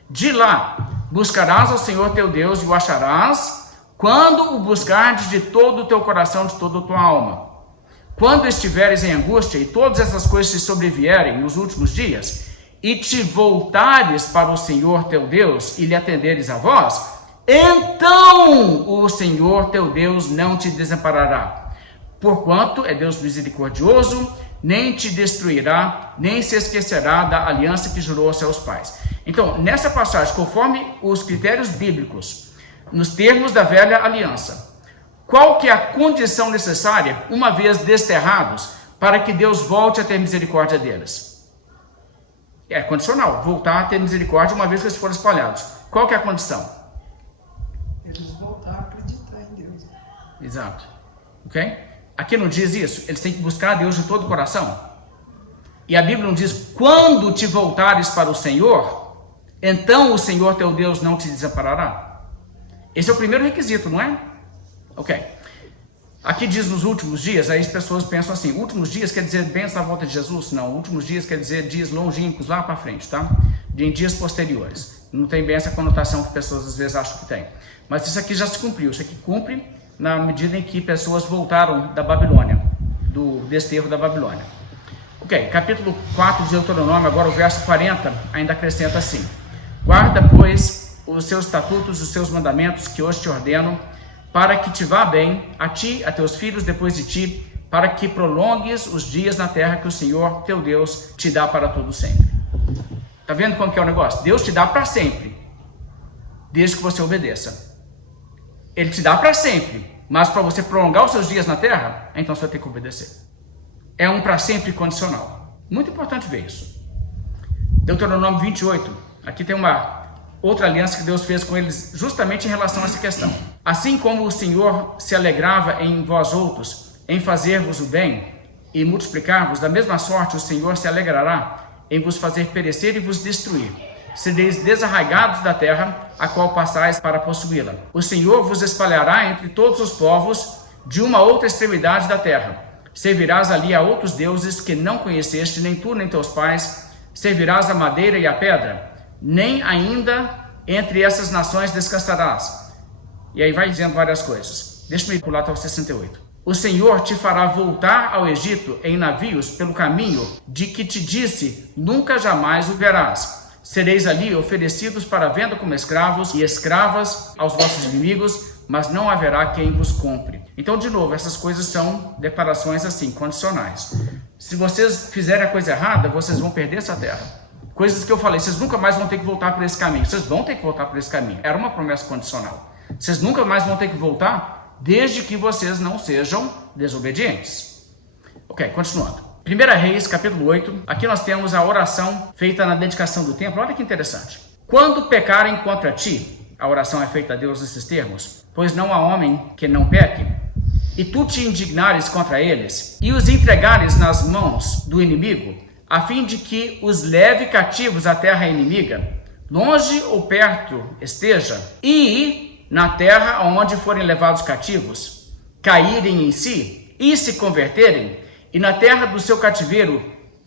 De lá buscarás ao Senhor teu Deus e o acharás quando o buscardes de todo o teu coração, de toda a tua alma. Quando estiveres em angústia e todas essas coisas te sobrevierem nos últimos dias, e te voltares para o Senhor teu Deus e lhe atenderes a voz, então o Senhor teu Deus não te desamparará, porquanto é Deus misericordioso, nem te destruirá, nem se esquecerá da aliança que jurou aos seus pais. Então, nessa passagem, conforme os critérios bíblicos, nos termos da velha aliança, qual que é a condição necessária, uma vez desterrados, para que Deus volte a ter misericórdia deles? É condicional, voltar a ter misericórdia uma vez que eles foram espalhados. Qual que é a condição? Eles voltar a acreditar em Deus. Exato. Ok? Aqui não diz isso. Eles têm que buscar a Deus de todo o coração. E a Bíblia não diz, quando te voltares para o Senhor, então o Senhor teu Deus não te desamparará. Esse é o primeiro requisito, não é? Ok. Aqui diz nos últimos dias, aí as pessoas pensam assim, últimos dias quer dizer bênção à volta de Jesus? Não, últimos dias quer dizer dias longínquos, lá para frente, tá? Em dias posteriores. Não tem bem essa conotação que pessoas às vezes acham que tem. Mas isso aqui já se cumpriu, isso aqui cumpre na medida em que pessoas voltaram da Babilônia, do desterro da Babilônia. Ok, capítulo 4 de Deuteronômio, agora o verso 40, ainda acrescenta assim: guarda, pois, os seus estatutos, os seus mandamentos que hoje te ordeno, para que te vá bem, a ti, a teus filhos depois de ti, para que prolongues os dias na terra que o Senhor, teu Deus, te dá para todo sempre. Está vendo como que é o negócio? Deus te dá para sempre, desde que você obedeça. Ele te dá para sempre, mas para você prolongar os seus dias na terra, então você vai ter que obedecer. É um para sempre condicional. Muito importante ver isso. Deuteronômio 28, aqui tem uma outra aliança que Deus fez com eles justamente em relação a essa questão. Assim como o Senhor se alegrava em vós outros, em fazer-vos o bem e multiplicar-vos, da mesma sorte o Senhor se alegrará em vos fazer perecer e vos destruir. Sereis desarraigados da terra, a qual passais para possuí-la. O Senhor vos espalhará entre todos os povos de uma outra extremidade da terra. Servirás ali a outros deuses que não conheceste, nem tu nem teus pais. Servirás a madeira e a pedra. Nem ainda entre essas nações descansarás. E aí vai dizendo várias coisas. Deixa-me pular até o 68. O Senhor te fará voltar ao Egito em navios pelo caminho de que te disse, nunca jamais o verás. Sereis ali oferecidos para venda como escravos e escravas aos vossos inimigos, mas não haverá quem vos compre. Então, de novo, essas coisas são declarações assim, condicionais. Se vocês fizerem a coisa errada, vocês vão perder essa terra. Coisas que eu falei, vocês nunca mais vão ter que voltar por esse caminho. Vocês vão ter que voltar por esse caminho. Era uma promessa condicional. Vocês nunca mais vão ter que voltar, desde que vocês não sejam desobedientes. Ok, continuando. 1 Reis, capítulo 8, aqui nós temos a oração feita na dedicação do templo. Olha que interessante. Quando pecarem contra ti, a oração é feita a Deus nesses termos, pois não há homem que não peque, e tu te indignares contra eles, e os entregares nas mãos do inimigo, a fim de que os leve cativos à terra inimiga, longe ou perto esteja, e na terra onde forem levados cativos, caírem em si, e se converterem, e na terra do seu cativeiro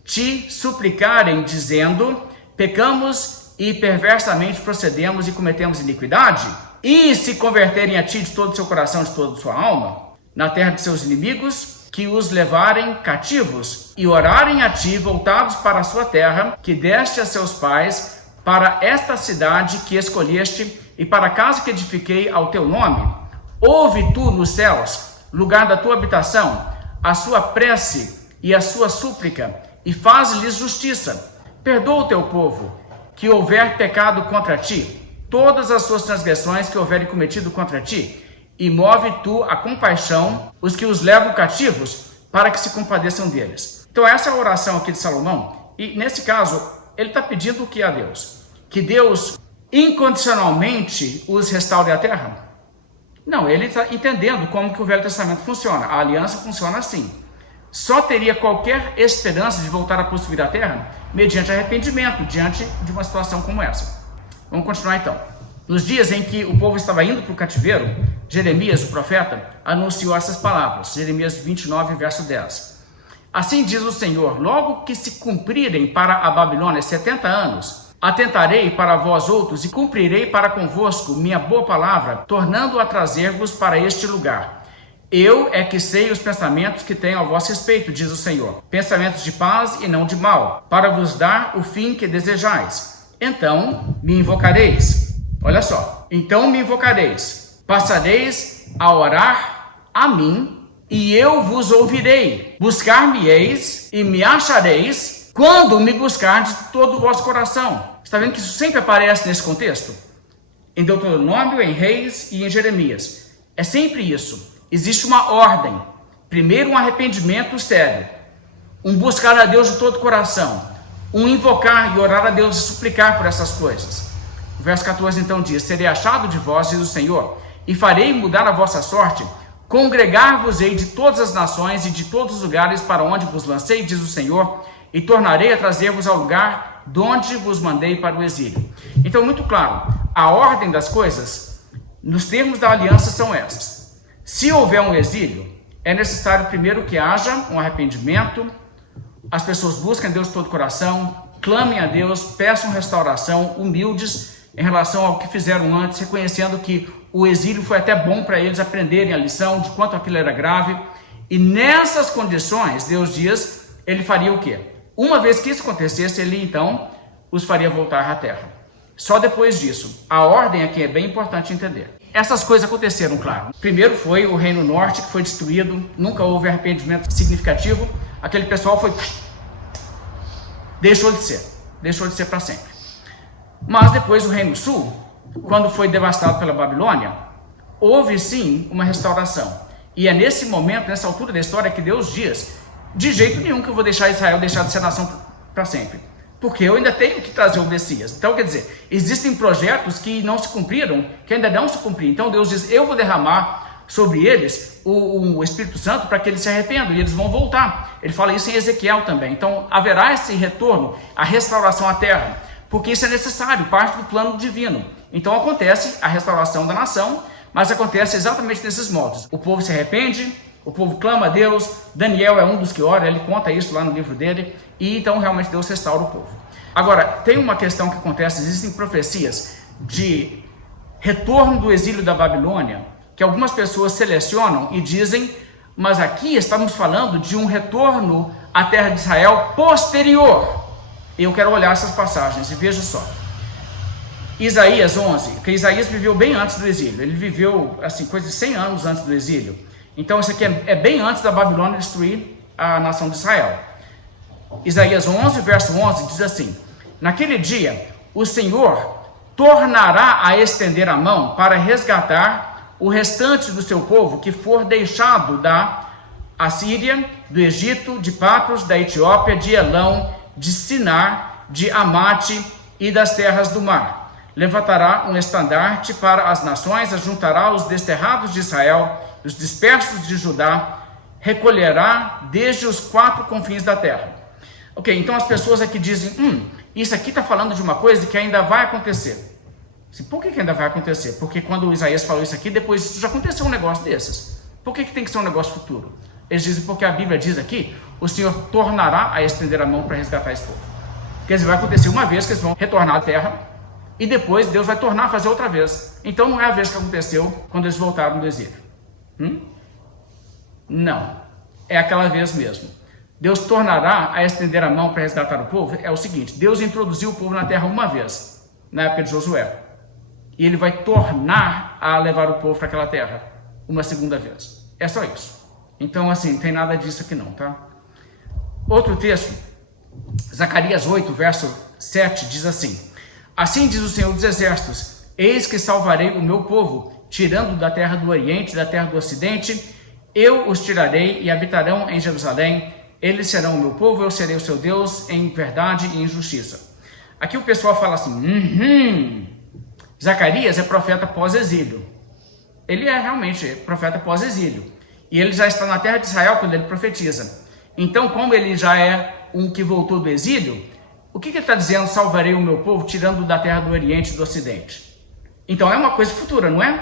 te suplicarem, dizendo, pecamos e perversamente procedemos e cometemos iniquidade, e se converterem a ti de todo o seu coração, de toda a sua alma, na terra de seus inimigos, que os levarem cativos, e orarem a ti, voltados para a sua terra, que deste a seus pais, para esta cidade que escolheste, e para a casa que edifiquei ao teu nome, ouve tu nos céus, lugar da tua habitação, a sua prece e a sua súplica, e faz-lhes justiça. Perdoa o teu povo, que houver pecado contra ti, todas as suas transgressões que houverem cometido contra ti, e move tu a compaixão, os que os levam cativos, para que se compadeçam deles. Então essa é a oração aqui de Salomão, e nesse caso, ele está pedindo o que a Deus? Que Deus incondicionalmente os restaure a terra? Não, ele está entendendo como que o Velho Testamento funciona. A aliança funciona assim. só teria qualquer esperança de voltar a possuir a terra mediante arrependimento, diante de uma situação como essa. Vamos continuar então. Nos dias em que o povo estava indo para o cativeiro, Jeremias, o profeta, anunciou essas palavras. Jeremias 29, verso 10. Assim diz o Senhor: logo que se cumprirem para a Babilônia 70 anos, atentarei para vós outros e cumprirei para convosco minha boa palavra, tornando a trazer-vos para este lugar. Eu é que sei os pensamentos que tenho a vosso respeito, diz o Senhor, pensamentos de paz e não de mal, para vos dar o fim que desejais. Então me invocareis. Olha só. Então me invocareis. Passareis a orar a mim e eu vos ouvirei. Buscar-me-eis e me achareis quando me buscardes de todo o vosso coração. Está vendo que isso sempre aparece nesse contexto? Em Deuteronômio, em Reis e em Jeremias. É sempre isso. Existe uma ordem. Primeiro, um arrependimento sério. Um buscar a Deus de todo o coração. Um invocar e orar a Deus e suplicar por essas coisas. O verso 14 então diz: serei achado de vós, diz o Senhor, e farei mudar a vossa sorte. Congregar-vos-ei de todas as nações e de todos os lugares para onde vos lancei, diz o Senhor, e tornarei a trazer-vos ao lugar de onde vos mandei para o exílio. Então, muito claro, a ordem das coisas, nos termos da aliança, são essas. Se houver um exílio, é necessário primeiro que haja um arrependimento, as pessoas busquem Deus de todo o coração, clamem a Deus, peçam restauração, humildes em relação ao que fizeram antes, reconhecendo que o exílio foi até bom para eles aprenderem a lição de quanto aquilo era grave. E nessas condições, Deus diz, ele faria o quê? Uma vez que isso acontecesse, ele então os faria voltar à terra. Só depois disso. A ordem aqui é bem importante entender. Essas coisas aconteceram, claro. Primeiro foi o Reino Norte, que foi destruído, nunca houve arrependimento significativo. Aquele pessoal foi... deixou de ser para sempre. Mas depois o Reino Sul, quando foi devastado pela Babilônia, houve sim uma restauração. E é nesse momento, nessa altura da história, que Deus diz: de jeito nenhum que eu vou deixar Israel deixar de ser nação para sempre, porque eu ainda tenho que trazer o Messias. Então, quer dizer, existem projetos que não se cumpriram, que ainda não se cumpriram. Então Deus diz: eu vou derramar sobre eles o Espírito Santo para que eles se arrependam, e eles vão voltar. Ele fala isso em Ezequiel também. Então haverá esse retorno, a restauração à terra, porque isso é necessário, parte do plano divino. Então acontece a restauração da nação, mas acontece exatamente nesses modos. O povo se arrepende, o povo clama a Deus. Daniel é um dos que ora, ele conta isso lá no livro dele, e então realmente Deus restaura o povo. Agora, tem uma questão que acontece: existem profecias de retorno do exílio da Babilônia, que algumas pessoas selecionam e dizem, mas aqui estamos falando de um retorno à terra de Israel posterior. Eu quero olhar essas passagens e veja só. Isaías 11, que Isaías viveu bem antes do exílio. Ele viveu, assim, coisa de 100 anos antes do exílio. Então isso aqui é bem antes da Babilônia destruir a nação de Israel. Isaías 11, verso 11, diz assim: naquele dia, o Senhor tornará a estender a mão para resgatar o restante do seu povo que for deixado da Assíria, do Egito, de Patros, da Etiópia, de Elão, de Sinar, de Amate e das terras do mar. Levantará um estandarte para as nações, ajuntará os desterrados de Israel, os dispersos de Judá, recolherá desde os 4 confins da terra. Ok, então as pessoas aqui dizem, isso aqui está falando de uma coisa que ainda vai acontecer. Por que ainda vai acontecer? Porque quando Isaías falou isso aqui, depois disso já aconteceu um negócio desses. Por que tem que ser um negócio futuro? Eles dizem porque a Bíblia diz aqui, o Senhor tornará a estender a mão para resgatar esse povo. Quer dizer, vai acontecer uma vez que eles vão retornar à terra, e depois Deus vai tornar a fazer outra vez. Então não é a vez que aconteceu quando eles voltaram do exílio. Não, é aquela vez mesmo. Deus tornará a estender a mão para resgatar o povo. É o seguinte: Deus introduziu o povo na terra uma vez, na época de Josué, e ele vai tornar a levar o povo para aquela terra uma segunda vez. É só isso. Então, assim, não tem nada disso aqui não, tá? Outro texto, Zacarias 8, verso 7, diz assim: assim diz o Senhor dos Exércitos, eis que salvarei o meu povo, tirando da terra do Oriente, da terra do Ocidente. Eu os tirarei e habitarão em Jerusalém. Eles serão o meu povo, eu serei o seu Deus em verdade e em justiça. Aqui o pessoal fala assim, Zacarias é profeta pós-exílio. Ele é realmente profeta pós-exílio. E ele já está na terra de Israel quando ele profetiza. Então, como ele já é um que voltou do exílio, o que ele está dizendo? Salvarei o meu povo, tirando da terra do Oriente e do Ocidente. Então é uma coisa futura, não é?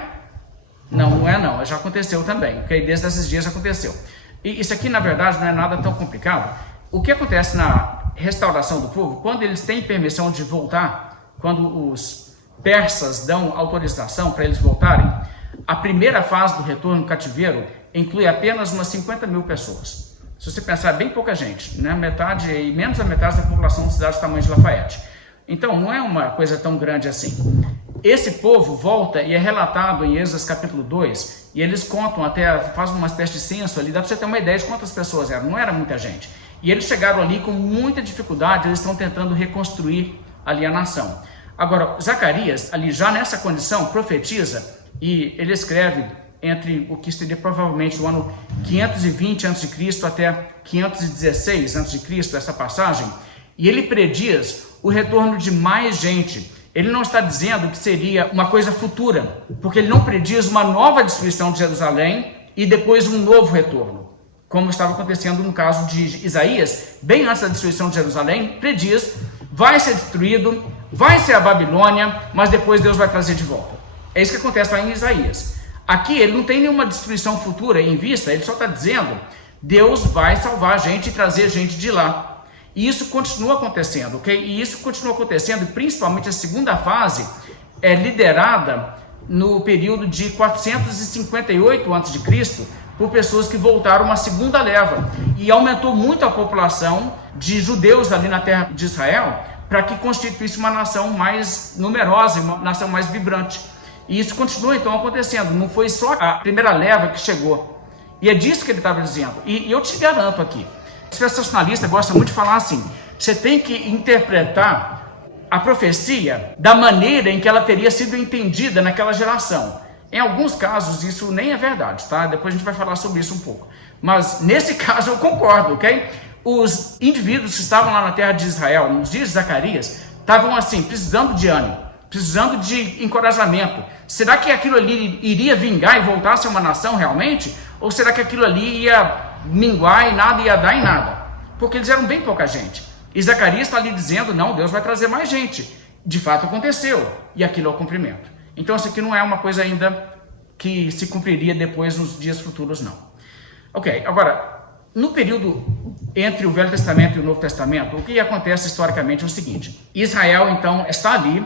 Não, não é não, já aconteceu também, ok? Desde esses dias aconteceu. E isso aqui, na verdade, não é nada tão complicado. O que acontece na restauração do povo, quando eles têm permissão de voltar, quando os persas dão autorização para eles voltarem, a primeira fase do retorno cativeiro inclui apenas umas 50 mil pessoas. Se você pensar, bem pouca gente, né? Metade e menos da metade da população da cidade do tamanho de Lafayette. Então, não é uma coisa tão grande assim. Esse povo volta e é relatado em Êxodo capítulo 2, e eles contam até, fazem uma espécie de censo ali, dá para você ter uma ideia de quantas pessoas eram, não era muita gente. E eles chegaram ali com muita dificuldade, eles estão tentando reconstruir ali a nação. Agora, Zacarias, ali já nessa condição, profetiza, e ele escreve entre o que seria provavelmente o ano 520 a.C. até 516 a.C., essa passagem, e ele prediz o retorno de mais gente. Ele não está dizendo que seria uma coisa futura, porque ele não prediz uma nova destruição de Jerusalém e depois um novo retorno, como estava acontecendo no caso de Isaías, bem antes da destruição de Jerusalém, prediz, vai ser destruído, vai ser a Babilônia, mas depois Deus vai trazer de volta. É isso que acontece lá em Isaías. Aqui ele não tem nenhuma destruição futura em vista, ele só está dizendo, Deus vai salvar a gente e trazer gente de lá. E isso continua acontecendo, ok? E isso continua acontecendo, principalmente a segunda fase é liderada no período de 458 a.C., por pessoas que voltaram uma segunda leva. E aumentou muito a população de judeus ali na terra de Israel, para que constituísse uma nação mais numerosa, uma nação mais vibrante. E isso continua então acontecendo, não foi só a primeira leva que chegou. E é disso que ele estava dizendo. E eu te garanto aqui, o sensacionalista gosta muito de falar assim, você tem que interpretar a profecia da maneira em que ela teria sido entendida naquela geração. Em alguns casos isso nem é verdade, tá? Depois a gente vai falar sobre isso um pouco. Mas nesse caso eu concordo, ok? Os indivíduos que estavam lá na terra de Israel, nos dias de Zacarias, estavam assim, precisando de ânimo, precisando de encorajamento. Será que aquilo ali iria vingar e voltar a ser uma nação realmente? Ou será que aquilo ali ia minguar e nada ia dar em nada? Porque eles eram bem pouca gente. E Zacarias está ali dizendo, não, Deus vai trazer mais gente. De fato aconteceu, e aquilo é o cumprimento. Então isso aqui não é uma coisa ainda que se cumpriria depois nos dias futuros, não. Ok, agora, no período entre o Velho Testamento e o Novo Testamento, o que acontece historicamente é o seguinte, Israel então está ali,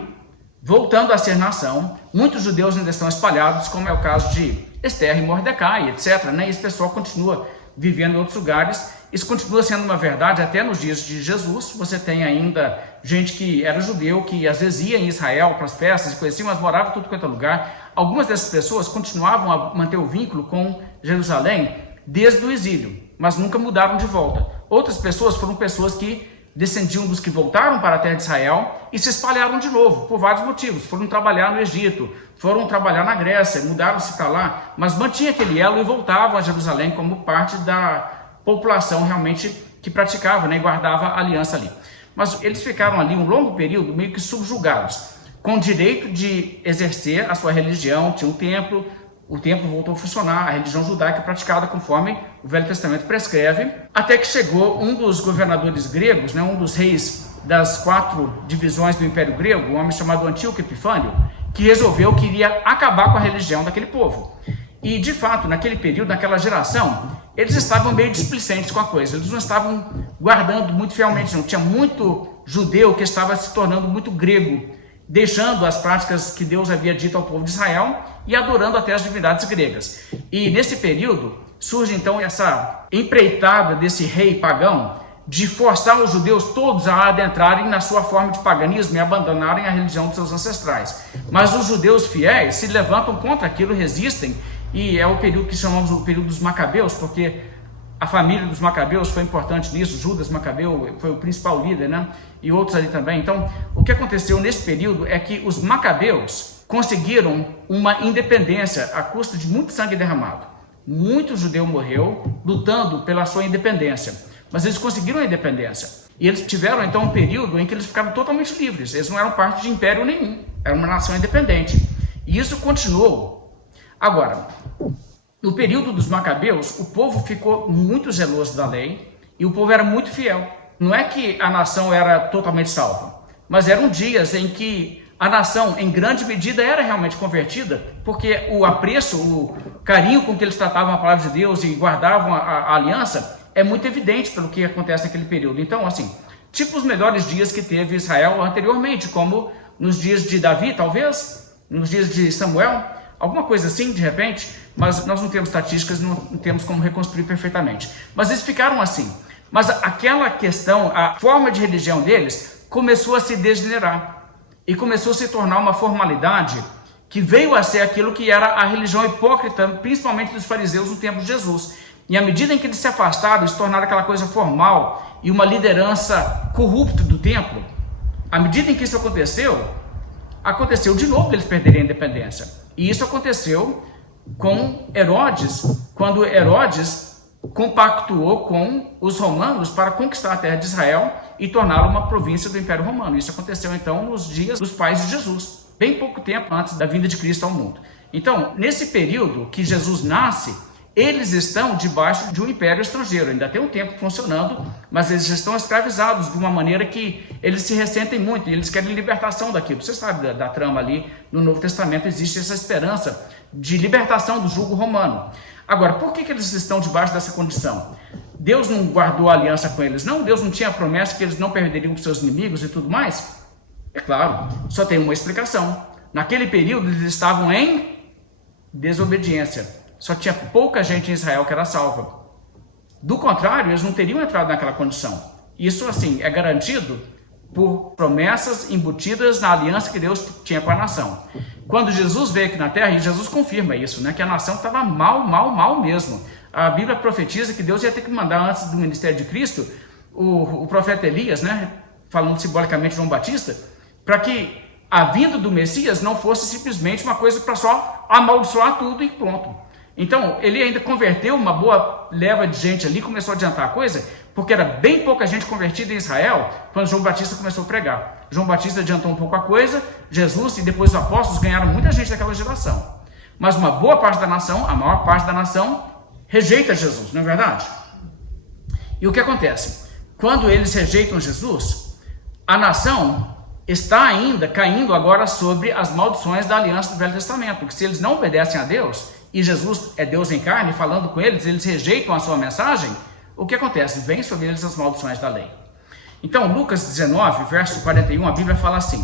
voltando a ser nação, muitos judeus ainda estão espalhados, como é o caso de Esther e Mordecai, etc., né? E esse pessoal continua vivendo em outros lugares. Isso continua sendo uma verdade até nos dias de Jesus. Você tem ainda gente que era judeu, que às vezes ia em Israel para as festas e coisas assim, mas morava em tudo quanto é lugar. Algumas dessas pessoas continuavam a manter o vínculo com Jerusalém desde o exílio, mas nunca mudaram de volta. Outras pessoas foram pessoas que descendiam dos que voltaram para a terra de Israel e se espalharam de novo, por vários motivos. Foram trabalhar no Egito, foram trabalhar na Grécia, mudaram-se para lá, mas mantinham aquele elo e voltavam a Jerusalém como parte da população realmente que praticava, né, e guardava a aliança ali. Mas eles ficaram ali um longo período meio que subjugados, com o direito de exercer a sua religião, tinha um templo, o templo voltou a funcionar, a religião judaica praticada conforme o Velho Testamento prescreve, até que chegou um dos governadores gregos, né, um dos reis das 4 divisões do Império Grego, um homem chamado Antíoco Epifânio, que resolveu que iria acabar com a religião daquele povo. E, de fato, naquele período, naquela geração, eles estavam meio displicentes com a coisa, eles não estavam guardando muito fielmente, não. Tinha muito judeu que estava se tornando muito grego, deixando as práticas que Deus havia dito ao povo de Israel e adorando até as divindades gregas. E nesse período surge então essa empreitada desse rei pagão de forçar os judeus todos a adentrarem na sua forma de paganismo e abandonarem a religião dos seus ancestrais. Mas os judeus fiéis se levantam contra aquilo, resistem, e é o período que chamamos o período dos Macabeus, porque a família dos Macabeus foi importante nisso, Judas Macabeu foi o principal líder, né? E outros ali também. Então, o que aconteceu nesse período é que os Macabeus conseguiram uma independência à custa de muito sangue derramado. Muito judeu morreu lutando pela sua independência, mas eles conseguiram a independência. E eles tiveram então um período em que eles ficaram totalmente livres, eles não eram parte de império nenhum, era uma nação independente. E isso continuou. Agora, no período dos Macabeus, o povo ficou muito zeloso da lei, e o povo era muito fiel. Não é que a nação era totalmente salva, mas eram dias em que a nação, em grande medida, era realmente convertida, porque o apreço, o carinho com que eles tratavam a palavra de Deus e guardavam a aliança é muito evidente pelo que acontece naquele período. Então, assim, tipo os melhores dias que teve Israel anteriormente, como nos dias de Davi, talvez, nos dias de Samuel, alguma coisa assim, de repente, mas nós não temos estatísticas, não temos como reconstruir perfeitamente. Mas eles ficaram assim. Mas aquela questão, a forma de religião deles começou a se degenerar e começou a se tornar uma formalidade que veio a ser aquilo que era a religião hipócrita, principalmente dos fariseus no tempo de Jesus. E à medida em que eles se afastaram, se tornaram aquela coisa formal e uma liderança corrupta do templo, à medida em que isso aconteceu de novo que eles perderem a independência. E isso aconteceu com Herodes, quando Herodes compactuou com os romanos para conquistar a terra de Israel e torná-la uma província do Império Romano. Isso aconteceu então nos dias dos pais de Jesus, bem pouco tempo antes da vinda de Cristo ao mundo. Então, nesse período que Jesus nasce, eles estão debaixo de um império estrangeiro. Ainda tem um tempo funcionando, mas eles estão escravizados de uma maneira que eles se ressentem muito e eles querem libertação daquilo. Você sabe da trama ali no Novo Testamento, existe essa esperança de libertação do jugo romano. Agora, por que eles estão debaixo dessa condição? Deus não guardou a aliança com eles, não? Deus não tinha a promessa que eles não perderiam os seus inimigos e tudo mais? É claro, só tem uma explicação. Naquele período eles estavam em desobediência. Só tinha pouca gente em Israel que era salva. Do contrário, eles não teriam entrado naquela condição. Isso, assim, é garantido por promessas embutidas na aliança que Deus tinha com a nação. Quando Jesus veio aqui na terra, e Jesus confirma isso, né, que a nação estava mal mesmo. A Bíblia profetiza que Deus ia ter que mandar, antes do ministério de Cristo, o profeta Elias, né, falando simbolicamente João Batista, para que a vinda do Messias não fosse simplesmente uma coisa para só amaldiçoar tudo e pronto. Então, ele ainda converteu uma boa leva de gente ali, começou a adiantar a coisa, porque era bem pouca gente convertida em Israel quando João Batista começou a pregar. João Batista adiantou um pouco a coisa, Jesus e depois os apóstolos ganharam muita gente daquela geração. Mas uma boa parte da nação, a maior parte da nação, rejeita Jesus, não é verdade? E o que acontece? Quando eles rejeitam Jesus, a nação está ainda caindo agora sobre as maldições da aliança do Velho Testamento, porque se eles não obedecem a Deus, e Jesus é Deus em carne, falando com eles, eles rejeitam a sua mensagem, o que acontece? Vem sobre eles as maldições da lei. Então, Lucas 19, verso 41, a Bíblia fala assim: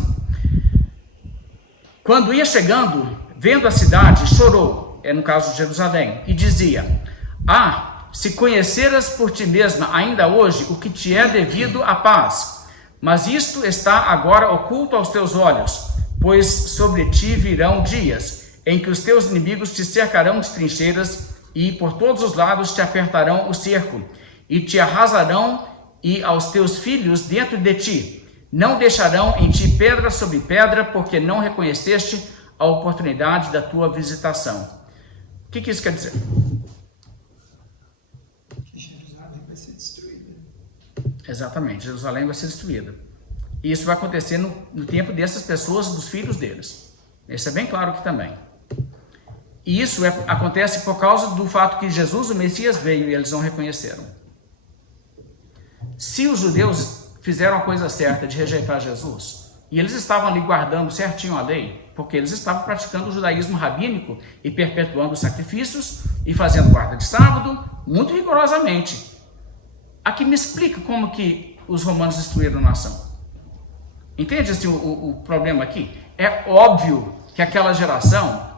quando ia chegando, vendo a cidade, chorou, no caso de Jerusalém, e dizia: ah, se conheceras por ti mesma ainda hoje o que te é devido à paz, mas isto está agora oculto aos teus olhos, pois sobre ti virão dias em que os teus inimigos te cercarão de trincheiras e por todos os lados te apertarão o cerco e te arrasarão e aos teus filhos dentro de ti. Não deixarão em ti pedra sobre pedra, porque não reconheceste a oportunidade da tua visitação. O que isso quer dizer? Que Jerusalém vai ser destruída. Exatamente, Jerusalém vai ser destruída. E isso vai acontecer no tempo dessas pessoas, dos filhos deles. Isso é bem claro aqui também. E isso acontece por causa do fato que Jesus, o Messias, veio e eles não reconheceram. Se os judeus fizeram a coisa certa de rejeitar Jesus, e eles estavam ali guardando certinho a lei, porque eles estavam praticando o judaísmo rabínico e perpetuando os sacrifícios e fazendo guarda de sábado muito rigorosamente. Aqui me explica como que os romanos destruíram a nação. Entende assim, o problema aqui? É óbvio que aquela geração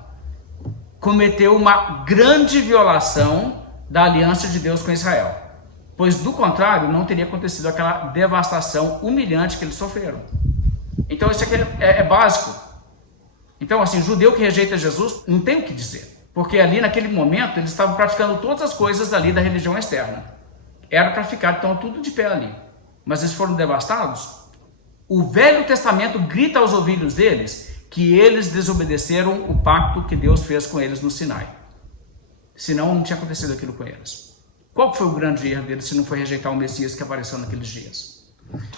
cometeu uma grande violação da aliança de Deus com Israel, pois do contrário não teria acontecido aquela devastação humilhante que eles sofreram. Então isso aqui é básico. Então assim, judeu que rejeita Jesus não tem o que dizer, porque ali naquele momento eles estavam praticando todas as coisas ali da religião externa. Era para ficar então tudo de pé ali, mas eles foram devastados. O Velho Testamento grita aos ouvidos deles que eles desobedeceram o pacto que Deus fez com eles no Sinai. Senão não tinha acontecido aquilo com eles. Qual foi o grande erro deles se não foi rejeitar o Messias que apareceu naqueles dias?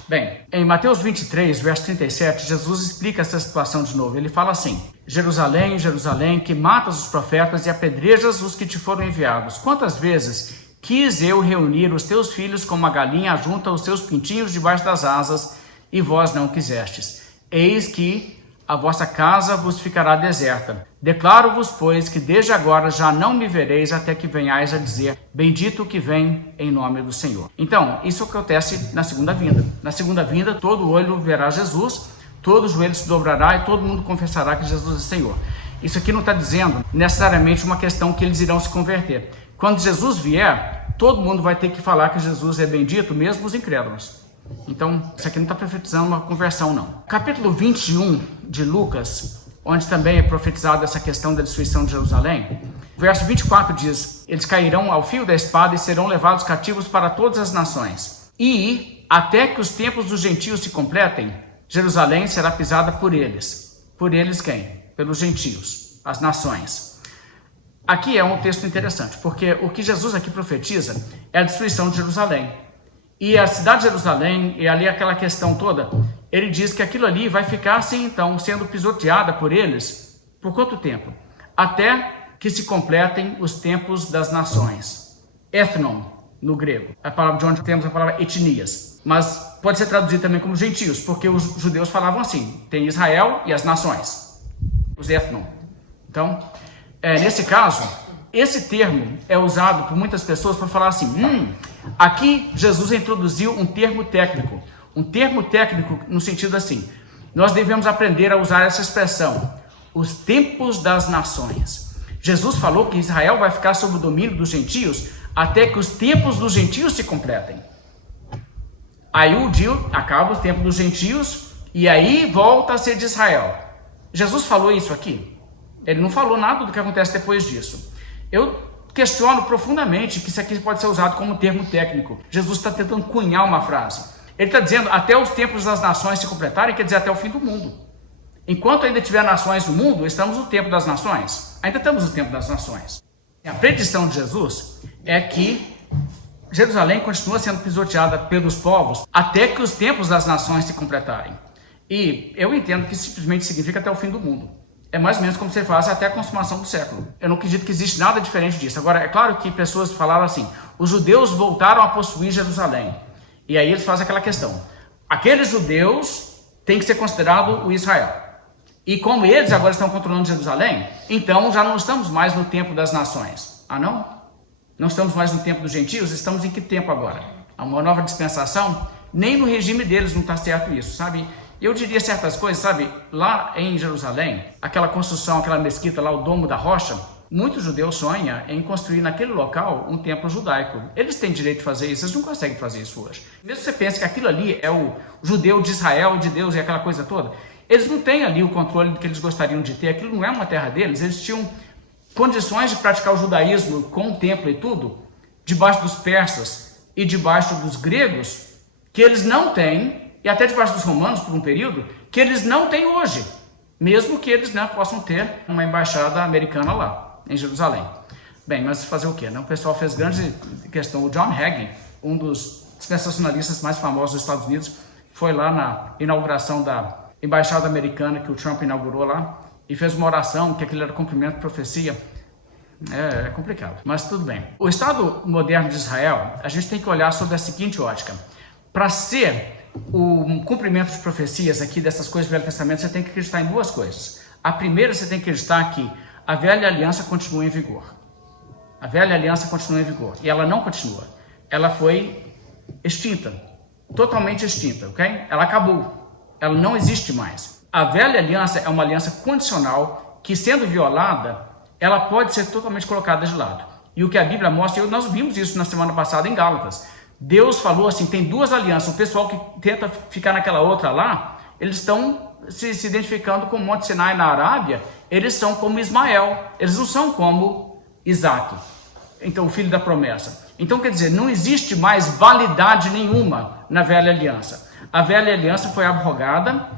Bem, em Mateus 23, verso 37, Jesus explica essa situação de novo. Ele fala assim: Jerusalém, Jerusalém, que matas os profetas e apedrejas os que te foram enviados. Quantas vezes quis eu reunir os teus filhos como a galinha junta os seus pintinhos debaixo das asas, e vós não quisestes. Eis que a vossa casa vos ficará deserta. Declaro-vos, pois, que desde agora já não me vereis até que venhais a dizer, bendito o que vem em nome do Senhor. Então, isso acontece na segunda vinda. Na segunda vinda, todo olho verá Jesus, todo joelho se dobrará e todo mundo confessará que Jesus é Senhor. Isso aqui não está dizendo necessariamente uma questão que eles irão se converter. Quando Jesus vier, todo mundo vai ter que falar que Jesus é bendito, mesmo os incrédulos. Então, isso aqui não está profetizando uma conversão, não. Capítulo 21 de Lucas, onde também é profetizada essa questão da destruição de Jerusalém, verso 24 diz, eles cairão ao fio da espada e serão levados cativos para todas as nações. E, até que os tempos dos gentios se completem, Jerusalém será pisada por eles. Por eles quem? Pelos gentios, as nações. Aqui é um texto interessante, porque o que Jesus aqui profetiza é a destruição de Jerusalém. E a cidade de Jerusalém, e ali aquela questão toda, ele diz que aquilo ali vai ficar assim, então, sendo pisoteada por eles, por quanto tempo? Até que se completem os tempos das nações. Ethnon, no grego, a palavra de onde temos a palavra etnias, mas pode ser traduzido também como gentios, porque os judeus falavam assim, tem Israel e as nações, os ethnon. Então, nesse caso, esse termo é usado por muitas pessoas para falar assim, aqui Jesus introduziu um termo técnico no sentido assim, nós devemos aprender a usar essa expressão, os tempos das nações. Jesus falou que Israel vai ficar sob o domínio dos gentios até que os tempos dos gentios se completem. Aí acaba o tempo dos gentios e aí volta a ser de Israel. Jesus falou isso aqui? Ele não falou nada do que acontece depois disso. Eu questiono profundamente que isso aqui pode ser usado como termo técnico. Jesus está tentando cunhar uma frase. Ele está dizendo até os tempos das nações se completarem, quer dizer até o fim do mundo. Enquanto ainda tiver nações no mundo, estamos no tempo das nações. Ainda estamos no tempo das nações. A predição de Jesus é que Jerusalém continua sendo pisoteada pelos povos até que os tempos das nações se completarem. E eu entendo que simplesmente significa até o fim do mundo. É mais ou menos como você faz até a consumação do século. Eu não acredito que existe nada diferente disso. Agora, é claro que pessoas falaram assim, os judeus voltaram a possuir Jerusalém. E aí eles fazem aquela questão. Aqueles judeus têm que ser considerados o Israel. E como eles agora estão controlando Jerusalém, então já não estamos mais no tempo das nações. Ah, não? Não estamos mais no tempo dos gentios? Estamos em que tempo agora? Há uma nova dispensação? Nem no regime deles não está certo isso, sabe? Eu diria certas coisas, sabe? Lá em Jerusalém, aquela construção, aquela mesquita lá, o Domo da Rocha, muitos judeus sonham em construir naquele local um templo judaico. Eles têm direito de fazer isso, eles não conseguem fazer isso hoje. Mesmo que você pense que aquilo ali é o judeu de Israel, de Deus e aquela coisa toda, eles não têm ali o controle que eles gostariam de ter, aquilo não é uma terra deles, eles tinham condições de praticar o judaísmo com o templo e tudo, debaixo dos persas e debaixo dos gregos, que eles não têm, e até debaixo dos romanos por um período, que eles não têm hoje, mesmo que eles possam ter uma embaixada americana lá, em Jerusalém. Bem, mas fazer o quê? O pessoal fez grande questão. O John Hagee, um dos sensacionalistas mais famosos dos Estados Unidos, foi lá na inauguração da embaixada americana que o Trump inaugurou lá, e fez uma oração, que aquilo era cumprimento de profecia. É complicado, mas tudo bem. O Estado moderno de Israel, a gente tem que olhar sob a seguinte ótica. Para ser o cumprimento de profecias aqui, dessas coisas do Velho Testamento, você tem que acreditar em duas coisas. A primeira, você tem que acreditar que a velha aliança continua em vigor. A velha aliança continua em vigor. E ela não continua. Ela foi extinta. Totalmente extinta, ok? Ela acabou. Ela não existe mais. A velha aliança é uma aliança condicional que, sendo violada, ela pode ser totalmente colocada de lado. E o que a Bíblia mostra, nós vimos isso na semana passada em Gálatas. Deus falou assim, tem duas alianças. O pessoal que tenta ficar naquela outra lá, eles estão se identificando com o Monte Sinai na Arábia, eles são como Ismael, eles não são como Isaac, então o filho da promessa. Então quer dizer, não existe mais validade nenhuma na velha aliança. A velha aliança foi abrogada,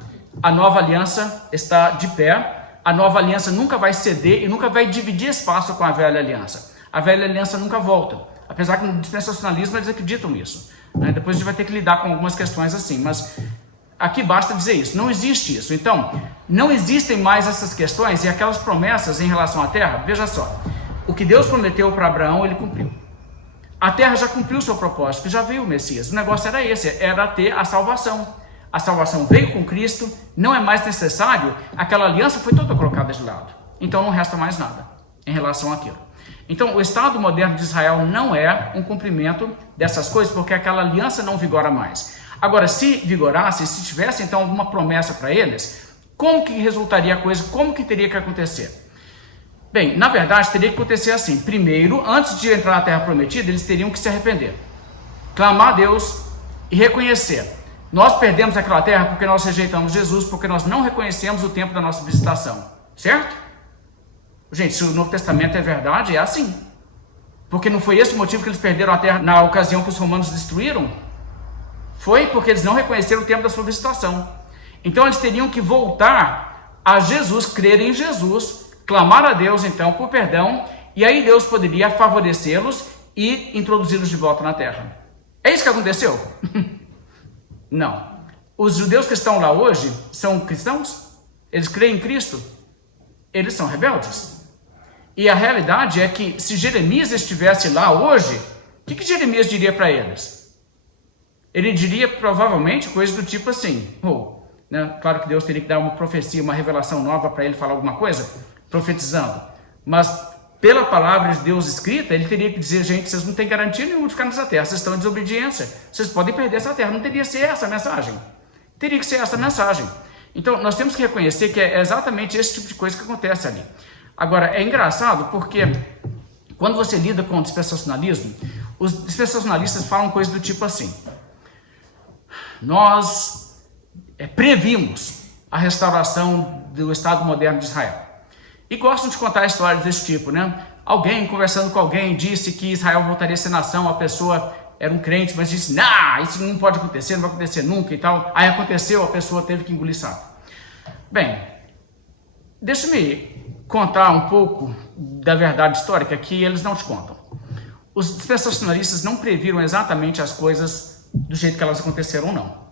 a nova aliança está de pé, a nova aliança nunca vai ceder e nunca vai dividir espaço com a velha aliança. A velha aliança nunca volta, apesar que no dispensacionalismo eles acreditam nisso. Depois a gente vai ter que lidar com algumas questões assim, mas aqui basta dizer isso, não existe isso. Então, não existem mais essas questões e aquelas promessas em relação à terra. Veja só, o que Deus prometeu para Abraão, ele cumpriu. A terra já cumpriu o seu propósito, já veio o Messias. O negócio era esse, era ter a salvação. A salvação veio com Cristo, não é mais necessário, aquela aliança foi toda colocada de lado. Então não resta mais nada em relação àquilo. Então o Estado moderno de Israel não é um cumprimento dessas coisas, porque aquela aliança não vigora mais. Agora, se vigorasse, se tivesse então alguma promessa para eles, como que resultaria a coisa, como que teria que acontecer? Bem, na verdade, teria que acontecer assim. Primeiro, antes de entrar na Terra Prometida, eles teriam que se arrepender. Clamar a Deus e reconhecer. Nós perdemos aquela terra porque nós rejeitamos Jesus, porque nós não reconhecemos o tempo da nossa visitação. Certo? Gente, se o Novo Testamento é verdade, é assim. Porque não foi esse o motivo que eles perderam a terra na ocasião que os romanos destruíram? Foi porque eles não reconheceram o tempo da sua visitação. Então eles teriam que voltar a Jesus, crer em Jesus, clamar a Deus então por perdão, e aí Deus poderia favorecê-los e introduzi-los de volta na terra. É isso que aconteceu? Não. Os judeus que estão lá hoje são cristãos? Eles creem em Cristo? Eles são rebeldes. E a realidade é que se Jeremias estivesse lá hoje, o que Jeremias diria para eles? Ele diria provavelmente coisas do tipo assim, claro que Deus teria que dar uma profecia, uma revelação nova para ele falar alguma coisa, profetizando, mas pela palavra de Deus escrita, ele teria que dizer, gente, vocês não têm garantia nenhuma de ficar nessa terra, vocês estão em desobediência, vocês podem perder essa terra. Não teria que ser essa a mensagem, teria que ser essa a mensagem. Então nós temos que reconhecer que é exatamente esse tipo de coisa que acontece ali. Agora, é engraçado porque quando você lida com o dispensacionalismo, os dispensacionalistas falam coisas do tipo assim: nós previmos a restauração do Estado moderno de Israel. E gostam de contar histórias desse tipo, né? Alguém conversando com alguém disse que Israel voltaria a ser nação, a pessoa era um crente, mas disse, não, isso não pode acontecer, não vai acontecer nunca e tal. Aí aconteceu, a pessoa teve que engolir sapo. Bem, deixa-me contar um pouco da verdade histórica que eles não te contam. Os dispensacionalistas não previram exatamente as coisas do jeito que elas aconteceram, não.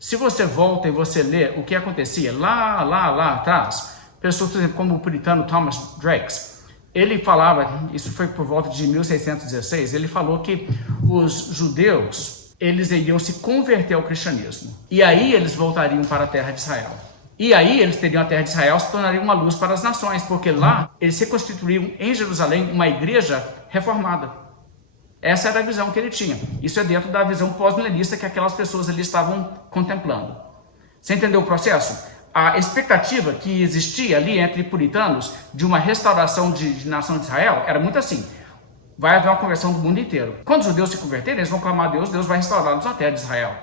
Se você volta e você lê o que acontecia lá atrás, pessoas, por exemplo, como o puritano Thomas Drakes, ele falava, isso foi por volta de 1616, ele falou que os judeus, eles iriam se converter ao cristianismo. E aí eles voltariam para a terra de Israel. E aí eles teriam a terra de Israel, se tornaria uma luz para as nações, porque lá eles se constituiriam em Jerusalém uma igreja reformada. Essa era a visão que ele tinha. Isso é dentro da visão pós-milenista que aquelas pessoas ali estavam contemplando. Você entendeu o processo? A expectativa que existia ali entre puritanos de uma restauração de nação de Israel era muito assim: vai haver uma conversão do mundo inteiro. Quando os judeus se converterem, eles vão clamar a Deus, Deus vai restaurá-los na terra de Israel.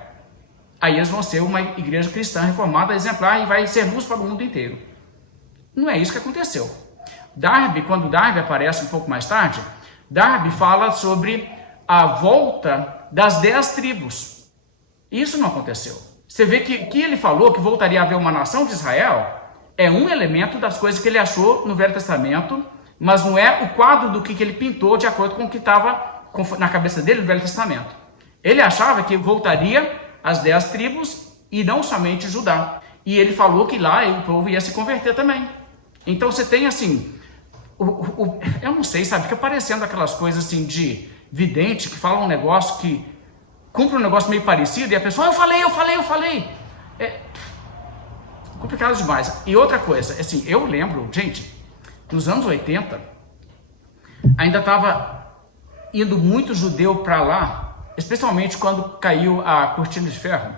Aí eles vão ser uma igreja cristã reformada, exemplar, e vai ser luz para o mundo inteiro. Não é isso que aconteceu. Darby, quando Darby aparece um pouco mais tarde, Darby fala sobre a volta das 10 tribos. Isso não aconteceu. Você vê que ele falou que voltaria a haver uma nação de Israel, é um elemento das coisas que ele achou no Velho Testamento, mas não é o quadro do que ele pintou de acordo com o que estava na cabeça dele no Velho Testamento. Ele achava que voltaria as 10 tribos e não somente Judá. E ele falou que lá o povo ia se converter também. Então você tem assim, eu não sei, sabe, fica parecendo aquelas coisas assim de vidente que fala um negócio que cumpre um negócio meio parecido e a pessoa, eu falei. É complicado demais. E outra coisa, assim, eu lembro, gente, nos anos 80, ainda estava indo muito judeu para lá, especialmente quando caiu a cortina de ferro.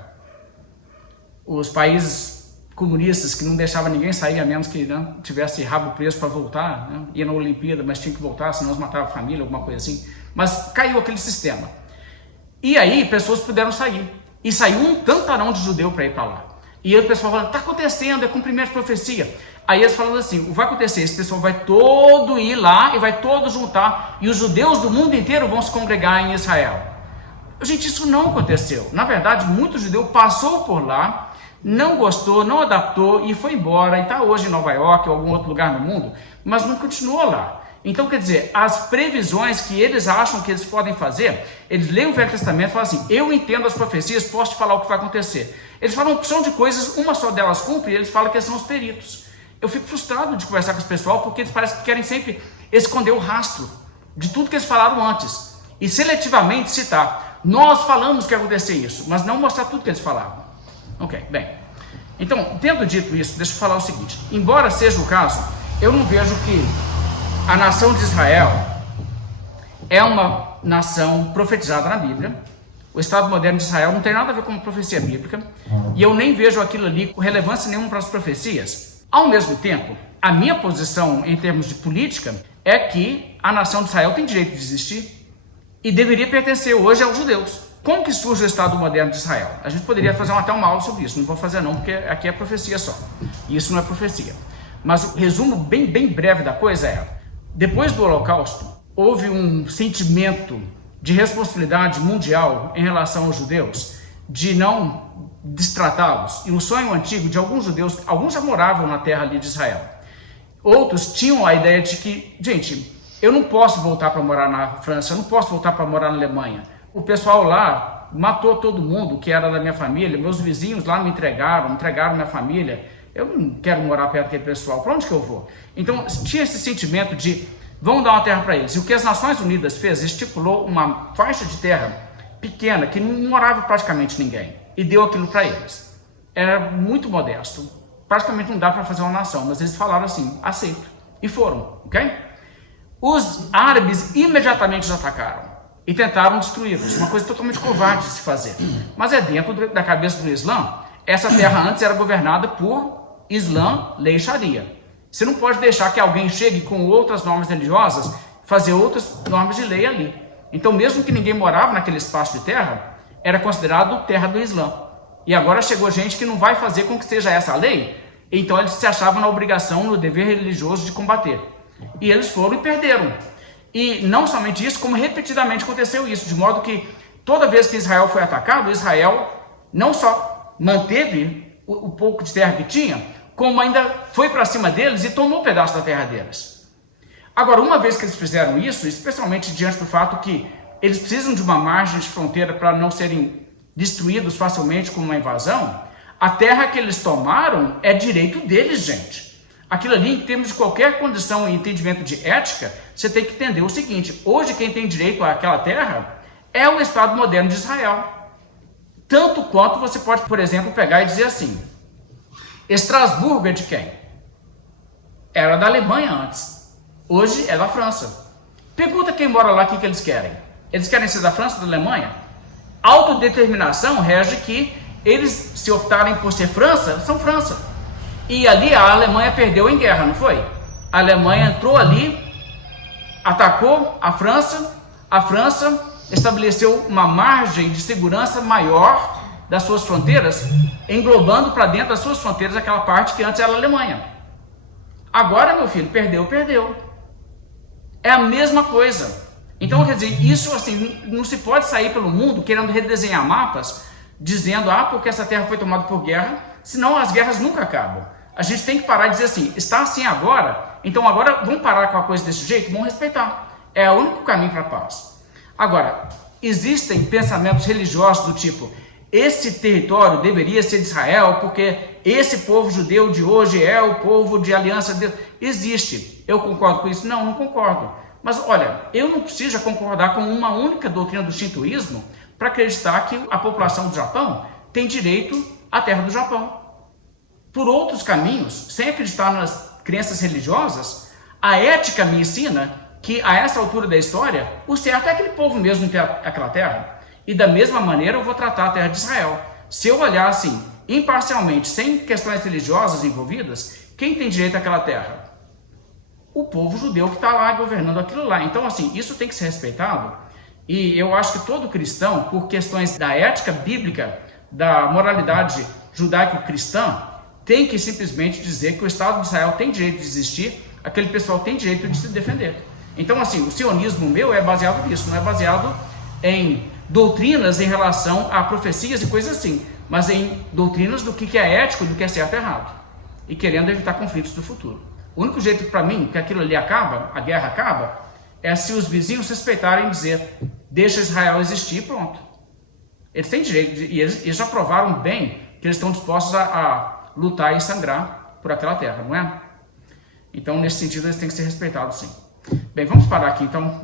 Os países comunistas que não deixavam ninguém sair, a menos que tivesse rabo preso para voltar, ia na Olimpíada, mas tinha que voltar, senão eles matavam a família, alguma coisa assim. Mas caiu aquele sistema. E aí pessoas puderam sair. E saiu um tantarão de judeu para ir para lá. E aí o pessoal falando, está acontecendo, é cumprimento de profecia. Aí eles falando assim, o que vai acontecer? Esse pessoal vai todo ir lá e vai todo juntar. E os judeus do mundo inteiro vão se congregar em Israel. Gente, isso não aconteceu. Na verdade, muito judeu passou por lá, não gostou, não adaptou e foi embora. E está hoje em Nova York ou algum outro lugar no mundo, mas não continuou lá. Então, quer dizer, as previsões que eles acham que eles podem fazer, eles leem o Velho Testamento e falam assim, eu entendo as profecias, posso te falar o que vai acontecer. Eles falam uma opção de coisas, uma só delas cumpre, e eles falam que eles são os peritos. Eu fico frustrado de conversar com esse pessoal, porque eles parecem que querem sempre esconder o rastro de tudo que eles falaram antes. e seletivamente citar. Nós falamos que ia acontecer isso, mas não mostrar tudo que eles falavam. Ok, bem. Então, tendo dito isso, deixa eu falar o seguinte. Embora seja o caso, eu não vejo que a nação de Israel é uma nação profetizada na Bíblia. O Estado moderno de Israel não tem nada a ver com uma profecia bíblica. E eu nem vejo aquilo ali com relevância nenhuma para as profecias. Ao mesmo tempo, a minha posição em termos de política é que a nação de Israel tem direito de existir e deveria pertencer hoje aos judeus. Como que surge o Estado moderno de Israel? A gente poderia fazer até uma aula sobre isso. Não vou fazer não, porque aqui é profecia só. E isso não é profecia. Mas o resumo bem breve da coisa é: depois do Holocausto, houve um sentimento de responsabilidade mundial em relação aos judeus, de não destratá-los. E o sonho antigo de alguns judeus, alguns já moravam na terra ali de Israel. Outros tinham a ideia de que, gente, eu não posso voltar para morar na França, eu não posso voltar para morar na Alemanha. O pessoal lá matou todo mundo que era da minha família, meus vizinhos lá me entregaram minha família. Eu não quero morar perto daquele pessoal, para onde que eu vou? Então tinha esse sentimento de vamos dar uma terra para eles. E o que as Nações Unidas fez, estipulou uma faixa de terra pequena, que não morava praticamente ninguém, e deu aquilo para eles. Era muito modesto, praticamente não dá para fazer uma nação, mas eles falaram assim, aceito, e foram, ok? Os árabes imediatamente os atacaram e tentaram destruí-los, uma coisa totalmente covarde de se fazer. Mas é dentro da cabeça do Islã. Essa terra antes era governada por Islã, lei Sharia. Você não pode deixar que alguém chegue com outras normas religiosas, fazer outras normas de lei ali. Então, mesmo que ninguém morava naquele espaço de terra, era considerado terra do Islã. E agora chegou gente que não vai fazer com que seja essa a lei, então eles se achavam na obrigação, no dever religioso de combater. E eles foram e perderam. E não somente isso, como repetidamente aconteceu isso, de modo que toda vez que Israel foi atacado, Israel não só manteve o pouco de terra que tinha, como ainda foi para cima deles e tomou um pedaço da terra deles. Agora, uma vez que eles fizeram isso, especialmente diante do fato que eles precisam de uma margem de fronteira para não serem destruídos facilmente com uma invasão, a terra que eles tomaram é direito deles, gente. Aquilo ali, em termos de qualquer condição e entendimento de ética, você tem que entender o seguinte: hoje quem tem direito àquela terra é o Estado moderno de Israel. Tanto quanto você pode, por exemplo, pegar e dizer assim: Estrasburgo é de quem? Era da Alemanha antes. Hoje é da França. Pergunta quem mora lá o que eles querem. Eles querem ser da França ou da Alemanha? Autodeterminação rege que eles, se optarem por ser França, são França. E ali a Alemanha perdeu em guerra, não foi? A Alemanha entrou ali, atacou a França estabeleceu uma margem de segurança maior das suas fronteiras, englobando para dentro das suas fronteiras aquela parte que antes era a Alemanha. Agora, meu filho, perdeu. É a mesma coisa. Então, quer dizer, isso assim, não se pode sair pelo mundo querendo redesenhar mapas, dizendo, porque essa terra foi tomada por guerra, senão as guerras nunca acabam. A gente tem que parar e dizer assim, está assim agora, então agora vamos parar com a coisa desse jeito, vamos respeitar. É o único caminho para a paz. Agora, existem pensamentos religiosos do tipo, esse território deveria ser de Israel, porque esse povo judeu de hoje é o povo de aliança de Deus. Existe. Eu concordo com isso? Não concordo. Mas olha, eu não preciso concordar com uma única doutrina do shintoísmo para acreditar que a população do Japão tem direito à terra do Japão. Por outros caminhos, sem acreditar nas crenças religiosas, a ética me ensina que a essa altura da história, o certo é aquele povo mesmo ter aquela terra. E da mesma maneira eu vou tratar a terra de Israel. Se eu olhar assim, imparcialmente, sem questões religiosas envolvidas, quem tem direito àquela terra? O povo judeu que está lá governando aquilo lá. Então, assim, isso tem que ser respeitado. E eu acho que todo cristão, por questões da ética bíblica, da moralidade judaico-cristã, tem que simplesmente dizer que o Estado de Israel tem direito de existir, aquele pessoal tem direito de se defender. Então, assim, o sionismo meu é baseado nisso, não é baseado em doutrinas em relação a profecias e coisas assim, mas em doutrinas do que é ético, do que é certo e errado, e querendo evitar conflitos do futuro. O único jeito para mim que aquilo ali acaba, a guerra acaba, é se os vizinhos respeitarem e dizer, deixa Israel existir, pronto. Eles têm direito, e eles já provaram bem que eles estão dispostos a lutar e sangrar por aquela terra, não é? Então, nesse sentido, eles têm que ser respeitados, sim. Bem, vamos parar aqui, então.